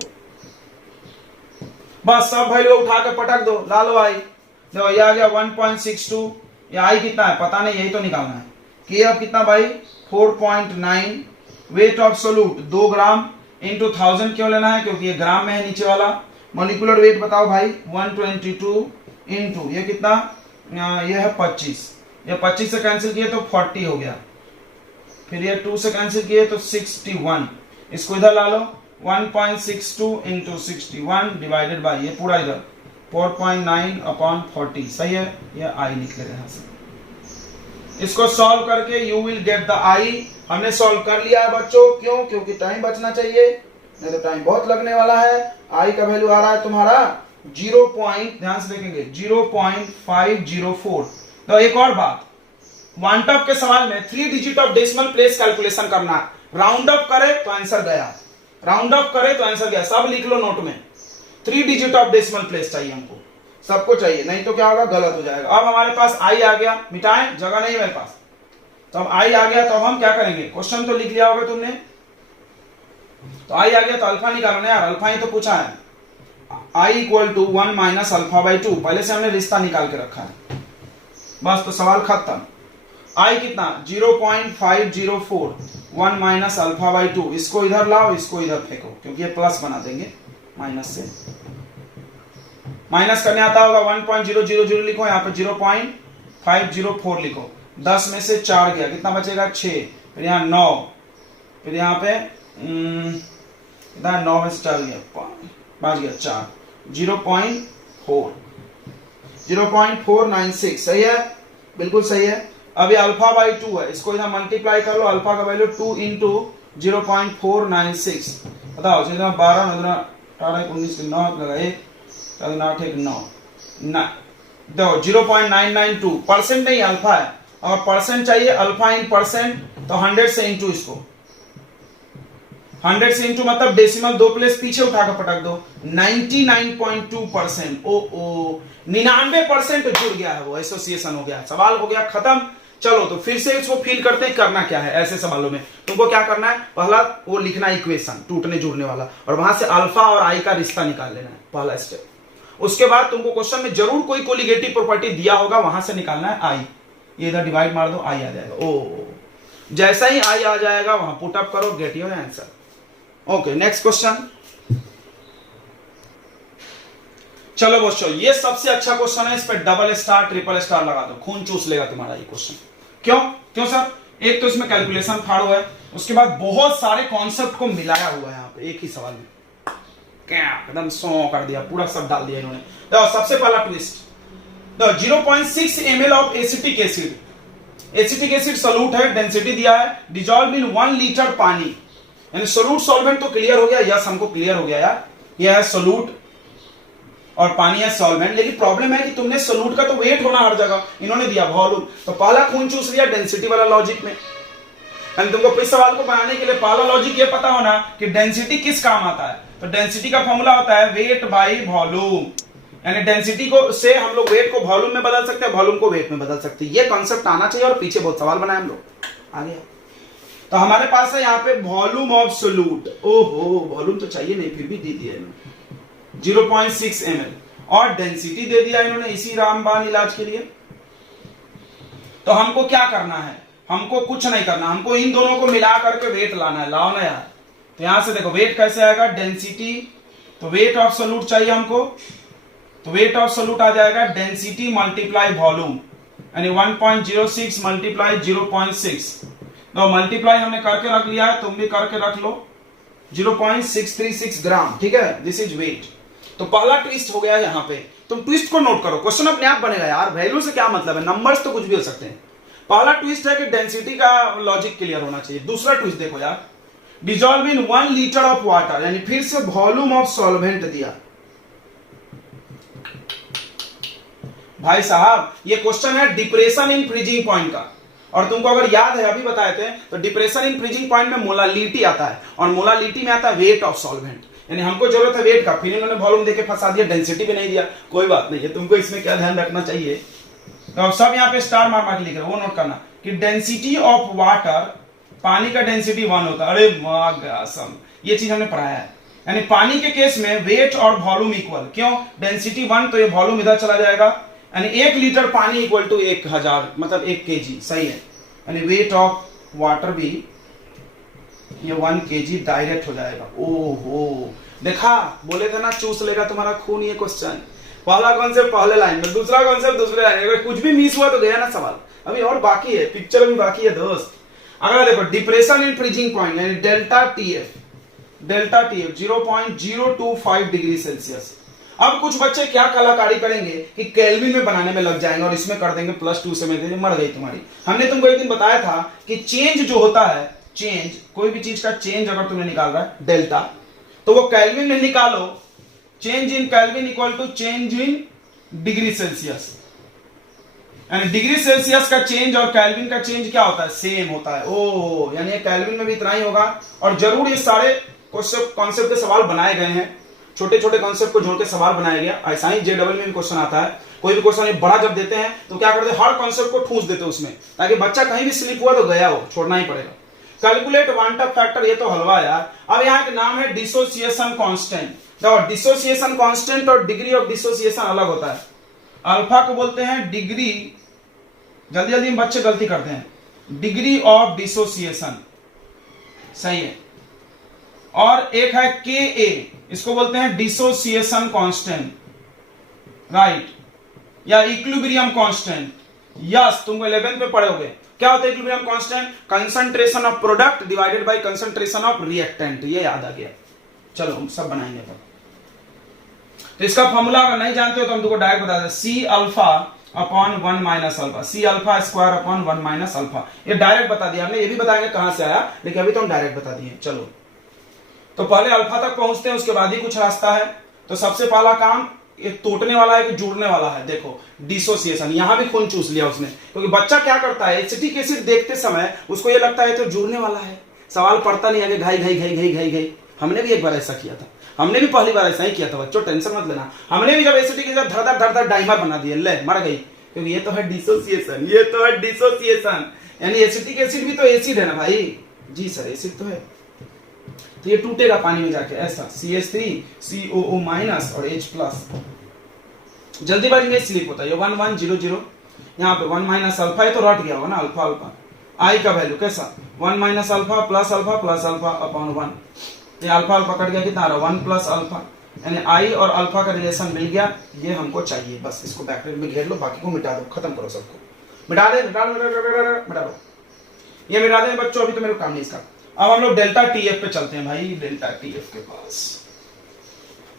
बस सब वैल्यू उठा के पटक दो, ला लो आई, देखो ये आ गया 1.62, ये आई कितना है पता नहीं, यही तो निकालना है। केएफ कितना भाई 4.9, wait of solute 2 gram into 1000 क्यों लेना है, क्योंकि ये ग्राम में है नीचे वाला। मॉलिक्यूलर वेट बताओ भाई 122 इंटू ये कितना, ये है 25, ये 25 से कैंसिल किए तो 40 हो गया, फिर ये 2 से कैंसिल किए तो 61, इसको इधर ला लो 1.62 इंटू 61 डिवाइडेड बाई ये पूरा इधर 4.9 अपॉन 40, सही है, ये आई निकलेगा यहां से। इसको सॉल्व करके यू विल गेट द आई। हमने सॉल्व कर लिया है बच्चों, क्यों, क्योंकि टाइम बचना चाहिए, नहीं तो टाइम बहुत लगने वाला है। आई का वैल्यू आ रहा है तुम्हारा 0. ध्यान से देखेंगे 0.504। तो एक और बात, वन टॉप के सवाल में 3 digit of decimal place calculation करना, राउंड अप करे तो आंसर गया, राउंड अप करे तो आंसर गया, सब लिख लो नोट में। 3 डिजिट ऑफ डेसिमल प्लेस चाहिए हमको, सबको चाहिए, नहीं तो क्या होगा, गलत हो जाएगा। अब हमारे पास आई आ गया, मिटाएं, जगह नहीं मेरे पास, तो अब आई आ गया, तो हम क्या करेंगे, क्वेश्चन तो लिख लिया होगा तुमने, तो आई आ गया तो अल्फा निकालो ना यार, अल्फा ही तो पूछा है, i equal to 1 minus alpha by 2, पहले से हमने रिश्ता निकाल के रखा है, बस तो सवाल खत्म। i कितना 0.504, 1 माइनस अल्फा बाई 2, इसको इधर लाओ, इसको इधर फेंको, क्योंकि ये प्लस बना देंगे माइनस से, माइनस करने आता होगा 1.000 लिखो, यहाँ पे 0.504 लिखो, 10 में से 4 गया, कितना बचेगा 6, फिर यहाँ 9, फिर यहाँ पे 9 में से 4 गया, बच गया 4, 0.496, सही है, बिल्कुल सही है। अभी अल्फा बाई 2 है, इसको इधर मल्टीप्लाई कर लो, अल्फा का वैल्यू 2 इंटू 0.496, बताओ 12 18 19 9 लगा 1 4 8 1 9 देखो 0.992, परसेंट नहीं अल्फा है, और परसेंट चाहिए अल्फा इन परसेंट, तो 100 से इंटू इसको, 100 से इंटू मतलब डेसिमल 2 प्लेस पीछे उठाकर पटक दो, 99.2%, ओ 99% जुड़ गया है, वो एसोसिएशन हो गया, सवाल हो गया खत्म। चलो तो फिर से इसको फील करते हैं, करना क्या है ऐसे सवालों में, तुमको क्या करना है, पहला वो लिखना इक्वेशन टूटने जुड़ने वाला, और वहां से अल्फा और आई का रिश्ता निकाल लेना है, पहला स्टेप। उसके बाद तुमको क्वेश्चन में जरूर कोई कोलिगेटिव प्रॉपर्टी दिया होगा, वहां से निकालना है आई, ये इधर डिवाइड मार दो, आई आ जाएगा, ओ जैसा ही आई आ जाएगा वहां पुट अप करो, get your answer. Okay next question, चलो बच्चों ये सबसे अच्छा क्वेश्चन है, इस पे डबल स्टार ट्रिपल स्टार लगा दो, खून चूस लेगा तुम्हारा ये क्वेश्चन। क्यों क्यों सर, एक तो इसमें कैलकुलेशन फाड़ो है, उसके बाद बहुत सारे कॉन्सेप्ट को मिलाया हुआ है यहाँ पे एक ही सवाल में, क्या एकदम सौ कर दिया, पूरा सब डाल दिया इन्होंने। तो सबसे पहला twist, 0.6 ml of acetic acid, acetic acid solute है, डेंसिटी दिया है, डिजॉल्व इन 1 लीटर पानी, यानी सोल्यूट सॉल्वेंट तो क्लियर हो गया, यस हमको क्लियर हो गया यार, यह है सोल्यूट और पानी है सॉल्वेंट, लेकिन प्रॉब्लम है कि तुमने सोल्यूट का तो वेट होना हर जगह, इन्होंने दिया वॉल्यूम, तो पहला खून चूस लिया डेंसिटी वाला लॉजिक में। एंड तुमको इस सवाल को बनाने के लिए पहला लॉजिक ये पता होना कि डेंसिटी किस काम आता है, तो डेंसिटी का फॉर्मूला होता है वेट बाई वॉल्यूम, यानी डेंसिटी को से हम लोग वेट को वॉल्यूम में बदल सकते हैं, वॉल्यूम को वेट में बदल सकते हैं, ये कॉन्सेप्ट आना चाहिए, और पीछे बहुत सवाल बनाए हम लोग, आ गया। तो हमारे पास है यहाँ पे वॉल्यूम ऑफ सोल्यूट, ओहो वॉल्यूम तो चाहिए नहीं, फिर भी दे दिया इन्होंने 0.6 ml, और डेंसिटी दे दिया इन्होंने इसी रामबाण इलाज के लिए। तो हमको क्या करना है, हमको कुछ नहीं करना, हमको इन दोनों को मिला करके वेट लाना है, लाओ ना यार। तो यहां से देखो वेट कैसे आएगा, डेंसिटी, तो वेट ऑफ सोल्यूट चाहिए हमको, तो वेट ऑफ सोल्यूट आ जाएगा डेंसिटी मल्टीप्लाई वॉल्यूम, यानी 1.06 मल्टीप्लाई 0.6, तो मल्टीप्लाई हमने करके रख लिया है, तुम भी करके रख लो, 0.636 ग्राम, ठीक है, दिस इज वेट। तो पहला ट्विस्ट हो गया यहां पे, तुम ट्विस्ट को नोट करो, क्वेश्चन अपने आप बनेगा यार, वैल्यू से क्या मतलब है, नंबर्स तो कुछ भी हो सकते हैं। पहला ट्विस्ट है कि डेंसिटी का लॉजिक क्लियर होना चाहिए। दूसरा ट्विस्ट देखो यार, dissolve in 1 litre of water, यानी फिर से वॉल्यूम ऑफ सॉल्वेंट दिया। भाई साहब ये क्वेश्चन है डिप्रेशन इन फ्रीजिंग पॉइंट का, और तुमको अगर याद है अभी बताए थे, तो डिप्रेशन इन फ्रीजिंग पॉइंट में मोलालिटी आता है, और मोलालिटी में आता है वेट ऑफ सॉल्वेंट, यानी हमको जरूरत है वेट का, फिर इन्होंने वॉल्यूम देके फंसा दिया, डेंसिटी भी नहीं दिया, कोई बात नहीं है। तुमको इसमें क्या ध्यान रखना चाहिए, तो सब यहाँ पे स्टार मार मार के लिख रहे, वो नोट करना कि डेंसिटी ऑफ वाटर, पानी का डेंसिटी 1 होता है, अरे मागासम, ये चीज हमने पढ़ाया है, यानी पानी के केस में वेट और वॉल्यूम इक्वल, क्यों, डेंसिटी 1 तो ये वॉल्यूम इधर चला जाएगा, यानी 1 लीटर पानी इक्वल टू 1000, मतलब 1 kg, सही है, यानी वेट ऑफ वाटर भी ये 1 kg डायरेक्ट हो जाएगा। ओहो देखा, बोले थे ना चूस लेगा तुम्हारा खून ये क्वेश्चन। पहला कॉन्सेप्ट पहले लाइन में, दूसरा कॉन्सेप्ट दूसरे लाइन में, अगर कुछ भी मिस हुआ तो गया ना सवाल, अभी और बाकी है, पिक्चर भी बाकी है दोस्त। अगर देखो डिप्रेशन इन फ्रीजिंग पॉइंट यानी डेल्टा टीएफ 0.025 डिग्री सेल्सियस। अब कुछ बच्चे क्या कलाकारी करेंगे कि केल्विन में बनाने में लग जाएंगे और इसमें कर देंगे +2 से, में मर गई तुम्हारी। हमने तुमको एक दिन बताया था कि चेंज जो होता है, चेंज कोई भी चीज का चेंज अगर तुमने निकाल रहा है डेल्टा, तो वो केल्विन में निकालो, change in Kelvin equal to change in degree Celsius, यानी डिग्री सेल्सियस का चेंज और केल्विन का चेंज क्या होता है, सेम होता है। ओ यानी केल्विन में भी इतना ही होगा, और जरूर ये सारे कॉन्सेप्ट के सवाल बनाए गए हैं, छोटे छोटे कॉन्सेप्ट को जोड़ के सवाल बनाया गया। ऐसा ही JEE में भी क्वेश्चन आता है। कोई भी क्वेश्चन बड़ा जब देते हैं तो क्या करते हैं, हर कॉन्सेप्ट को ठूस देते हैं उसमें, ताकि बच्चा कहीं भी स्लिप हुआ तो गया हो, छोड़ना ही पड़ेगा। कैलकुलेट क्वांटम फैक्टर, ये तो हलवा यार। अब यहाँ एक नाम है डिसोसिएशन कांस्टेंट। देखो डिसोसिएशन कांस्टेंट और डिग्री ऑफ डिसोसिएशन अलग होता है। अल्फा को बोलते हैं डिग्री, जल्दी जल्दी में बच्चे गलती करते हैं, डिग्री ऑफ डिसोसिएशन, सही है। और एक है Ka, इसको बोलते हैं डिसोसिएशन कांस्टेंट, राइट, या इक्विलिब्रियम कांस्टेंट। यस, तुम 11th में पढ़े होगे। क्या होता है equilibrium constant? Concentration of product divided by concentration of reactant. ये याद आ गया। चलो हम सब बनाएंगे तब। तो इसका फॉर्मूला अगर नहीं जानते हो तो हम तुमको डायरेक्ट बता दें, C alpha upon 1 minus alpha, C alpha square upon 1 minus alpha. ये डायरेक्ट बता दिया हमने, ये भी बताएंगे कहां से आया, लेकिन अभी तो हम डायरेक्ट बता दिए। चलो तो पहले अल्फा तक पहुंचते हैं, उसके बाद ही कुछ रास्ता है। तो सबसे पहला काम, ये टूटने वाला है कि जुड़ने वाला है? देखो डिसोसिएशन, यहां भी खून चूस लिया उसने, क्योंकि बच्चा क्या करता है, एसिटिक एसिड देखते समय उसको ये लगता है तो जुड़ने वाला है, सवाल पढ़ता नहीं है, घाई घाई घाई घाई घाई घाई। हमने भी एक बार ऐसा किया था, हमने भी पहली बार ऐसा ही किया था बच्चों, टेंशन मत लेना। हमने भी जब एसिटिक एसिड धड़ धड़ धड़ डाइमर बना दिया, ले मर गई, क्योंकि ये तो है डिसोसिएशन, ये तो है डिसोसिएशन। यानी एसिटिक एसिड भी तो एसिड है ना भाई। जी सर एसिड तो है, तो ये टूटेगा पानी में जाके ऐसा, CH3 COO माइनस और H प्लस। जल्दीबाजी में स्लिप होता है, ये 1 1 0 0, यहाँ पे 1 माइनस अल्फा, ये तो रट गया होगा ना, अल्फा अल्फा। आई का वैल्यू कैसा, 1 minus alpha plus alpha upon 1। ये अल्फा अल्फा कट गया, कितना आ रहा है 1 प्लस अल्फा, यानी आई और अल्फा का रिलेशन मिल गया। ये हमको चाहिए, बस इसको ब्रैकेट में घेर लो, बाकी को मिटा दो, खत्म करो सबको, मिटा दो। ये मिटा दें बच्चों, अभी तो मेरे को काम नहीं इसका। अब हम लोग डेल्टा TF पे चलते हैं भाई, डेल्टा TF के पास।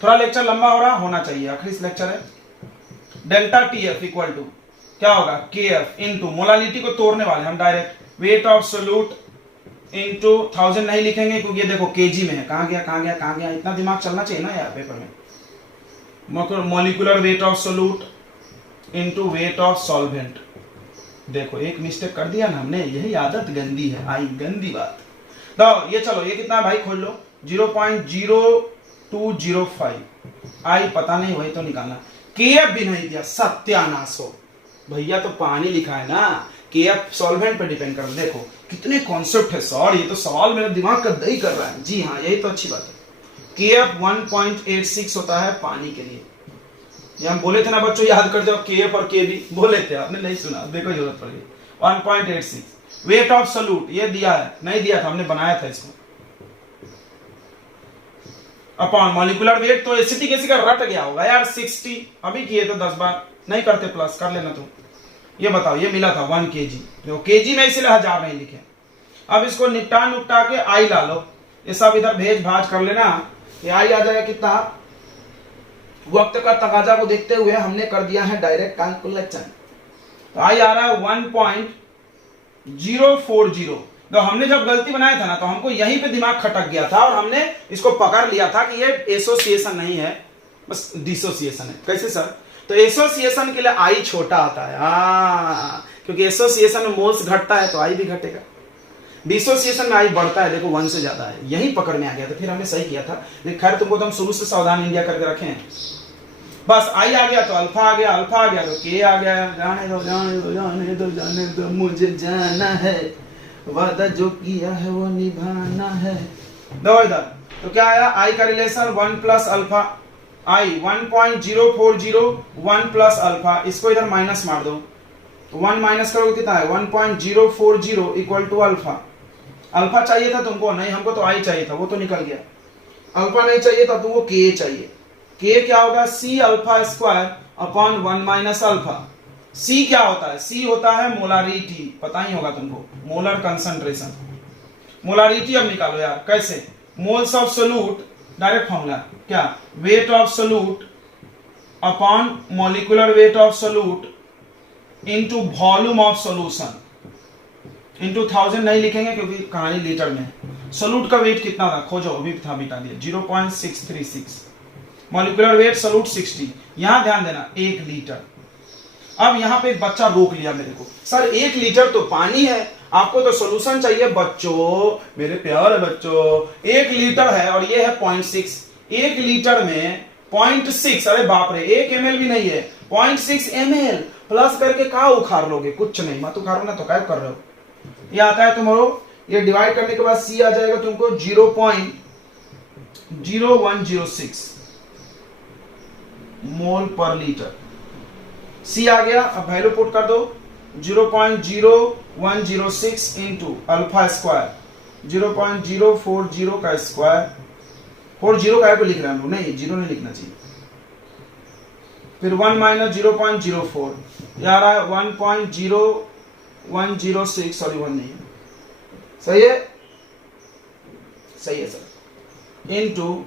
थोड़ा लेक्चर लंबा हो रहा होना चाहिए, आखिरी लेक्चर है। डेल्टा TF इक्वल टू क्या होगा, KF इनटू मोलालिटी को तोड़ने वाले हम direct, wait of solute into 1000 नहीं लिखेंगे क्योंकि ये देखो केजी में है। कहां गया, इतना दिमाग चलना चाहिए ना यार पेपर में। Molecular weight of solute into weight of solvent. देखो एक मिस्टेक कर दिया ना हमने, यही आदत गंदी है, आई गंदी बात। तो ये चलो, ये कितना भाई खोल लो, 0.0205। आई पता नहीं, वही तो निकालना। KF भी नहीं दिया, सत्यानाश हो भैया, तो पानी लिखा है ना, KF सॉल्वेंट पे डिपेंड कर। देखो कितने कॉन्सेप्ट है सर, ये तो सवाल मेरा दिमाग का दही कर रहा है। जी हाँ, यही तो अच्छी बात है। KF 1.86 होता है पानी के लिए। ये हम बोले थे ना बच्चों, याद कर जाओ, KF और KB बोले थे, आपने नहीं सुना, देखो जरूरत पड़ गई। 1.86 वेट ऑफ सोल्यूट, ये दिया है, नहीं दिया था, हमने बनाया था इसको, अपॉन मॉलिक्यूलर वेट। तो एसिटिक एसिड का रट गया होगा यार, 60 अभी किए तो 10 बार नहीं करते, प्लस कर लेना। तो ये बताओ, ये मिला था 1 kg, देखो kg में इसीलिए 1000 नहीं लिखे। अब इसको निपटा के आई ला लो, ये सब इधर भेज भाज कर लेना, ये आई आ जाएगा कितना। वक्त का तकाजा को देखते हुए हमने कर दिया है डायरेक्ट कैलकुलेशन। तो आई आ रहा है 1.040। तो हमने जब गलती बनाया था ना, तो हमको यहीं पे दिमाग खटक गया था और हमने इसको पकड़ लिया था कि ये एसोसिएशन नहीं है, बस डिसोसिएशन है। कैसे सर? तो एसोसिएशन के लिए आई छोटा आता है, क्योंकि एसोसिएशन में मोल्स घटता है तो आई भी घटेगा। डिसोसिएशन में आई बढ़ता है, देखो 1 से ज्यादा है, यही पकड़ में आ गया था, फिर हमने सही किया था। लेकिन खैर तुमको तो हम शुरू से सावधान इंडिया करके रखे हैं। बस आई आ गया तो अल्फा आ गया, अल्फा आ गया तो के आ गया। जाने दो जाने दो जाने दो जाने दो, मुझे जाना है, वादा जो किया है वो निभाना है। दो इधर तो क्या आया, आई का रिलेशन 1 प्लस अल्फा, आई 1.040 1 प्लस अल्फा, इसको इधर माइनस मार दो, 1 माइनस करोगे कितना है 1.040 इक्वल टू अल्फा। अल्फा चाहिए था तुमको, नहीं हमको तो आई चाहिए था, वो तो निकल गया। अल्फा नहीं चाहिए था तुमको, के चाहिए। के क्या होगा, C alpha square upon 1 minus alpha. C क्या होता है, सी होता है मोलारिटी, पता ही होगा तुमको, मोलर कंसंट्रेशन। मोलारिटी अब निकालो यार, कैसे, moles of solute, direct formula क्या, weight of solute upon molecular weight of solute into volume of solution into 1000 नहीं लिखेंगे क्योंकि कहानी लीटर में है। सोल्यूट का वेट कितना था खोजो, अभी था बिता दिया 0.636, मॉलिक्यूलर वेट सोल्यूट 60। यहां ध्यान देना 1 लीटर। अब यहां पे एक बच्चा रोक लिया मेरे को, सर 1 लीटर तो पानी है, आपको तो सॉल्यूशन चाहिए। बच्चों मेरे प्यारे बच्चों, 1 लीटर है और ये है 0.6, 1 लीटर में 0.6, अरे बाप रे 1 ml भी नहीं है, 0.6 ml प्लस करके का उखाड़ लोगे, कुछ नहीं मत उखाड़ो ना, तो क्या कर रहे हो। ये आता है तुम्हारो, ये डिवाइड करने के बाद सी आ जाएगा तुमको 0.0106 मोल पर लीटर, सी आ गया। अब वैल्यू पुट कर दो 0.0106 इंटू अल्फा स्क्वायर 0.040 का स्क्वायर, 40 का को लिख रहे हैं हम लोग, नहीं जीरो नहीं लिखना चाहिए, फिर 1 माइनस 0.04 यार 1.0106, सॉरी 1 नहीं है, सही है, सही है सर, इंटू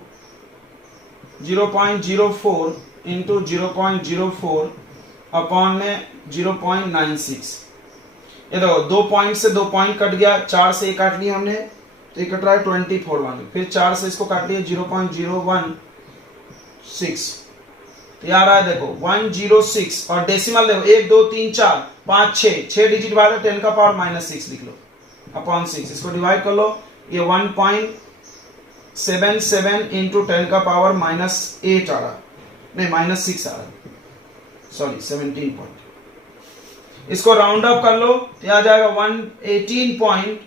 0.04 इंटू 0.04 अपॉन में 0.96। ये देखो 2 पॉइंट से 2 पॉइंट कट गया, 4 से काट लिया हमने, तो ये कट रहा है 24 वाले, फिर 4 से इसको काट लिया 0.016, तो ये आ रहा है देखो 106, और डेसिमल देखो 1 2 3 4 5 6 डिजिट बाद 10 का पावर -6 लिख लो अपॉन 6, इसको डिवाइड कर लो, ये 1.77 इंटू 10 का पावर -8 आ रहा, नहीं -6 आ रहा, सॉरी 17 पॉइंट, इसको राउंड अप कर लो, तो आ जाएगा 118 पॉइंट,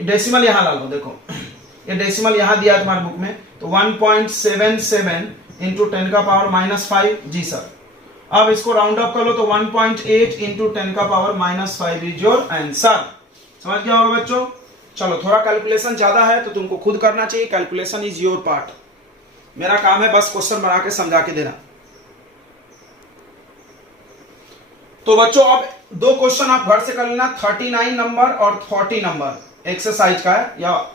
डेसिमल यहां ला लो, देखो ये डेसिमल यहां दिया है तुम्हारे बुक में, तो 1.77 इंटू 10 का पावर -5, जी सर। अब इसको राउंड अप कर लो, तो 1.8 इंटू 10 का पावर -5 इज योर आंसर। समझ गया होगा बच्चों। चलो थोड़ा कैलकुलेशन ज्यादा है तो तुमको खुद करना चाहिए, कैलकुलेशन इज योर पार्ट, मेरा काम है बस क्वेश्चन बना के समझा के देना। तो बच्चों अब 2 क्वेश्चन आप घर से कर लेना, 39 नंबर और 40 नंबर एक्सरसाइज का है, या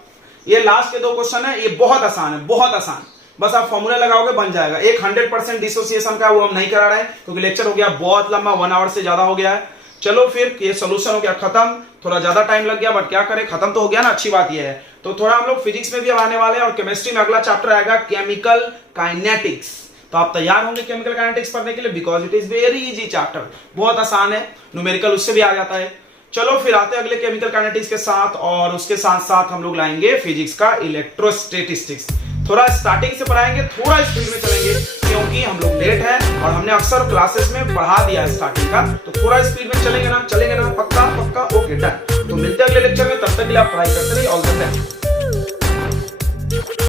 ये लास्ट के 2 क्वेश्चन है, ये बहुत आसान है, बहुत आसान, बस आप फॉर्मूला लगाओगे बन जाएगा। एक 100% डिसोसिएशन का वो हम नहीं करा रहे हैं क्योंकि लेक्चर हो गया बहुत लंबा, 1 आवर से ज्यादा हो गया है। चलो फिर ये सोल्यूशन हो गया खत्म, थोड़ा ज्यादा टाइम लग गया बट क्या करें, खत्म तो हो गया ना, अच्छी बात ये है। तो थोड़ा हम लोग फिजिक्स में भी आने वाले हैं और केमिस्ट्री में अगला चैप्टर आएगा केमिकल काइनेटिक्स, तो आप तैयार होंगे केमिकल काइनेटिक्स पढ़ने के लिए, because it is very easy chapter, बहुत आसान है, न्यूमेरिकल उससे भी आ जाता है। चलो फिर आते हैं अगले केमिकल काइनेटिक्स के साथ, और उसके साथ साथ हम लोग लाएंगे फिजिक्स का इलेक्ट्रोस्टैटिस्टिक्स। थोड़ा स्टार्टिंग से पढ़ाएंगे, थोड़ा स्पीड में चलेंगे क्योंकि हम लोग लेट हैं और हमने अक्सर क्लासेस में पढ़ा दिया है स्टार्टिंग का, तो थोड़ा स्पीड में चलेंगे ना, पक्का पक्का, ओके डन। तो मिलते हैं अगले लेक्चर में, तब तक के लिए आप पढ़ाई करते रहिए, ऑल द बेस्ट।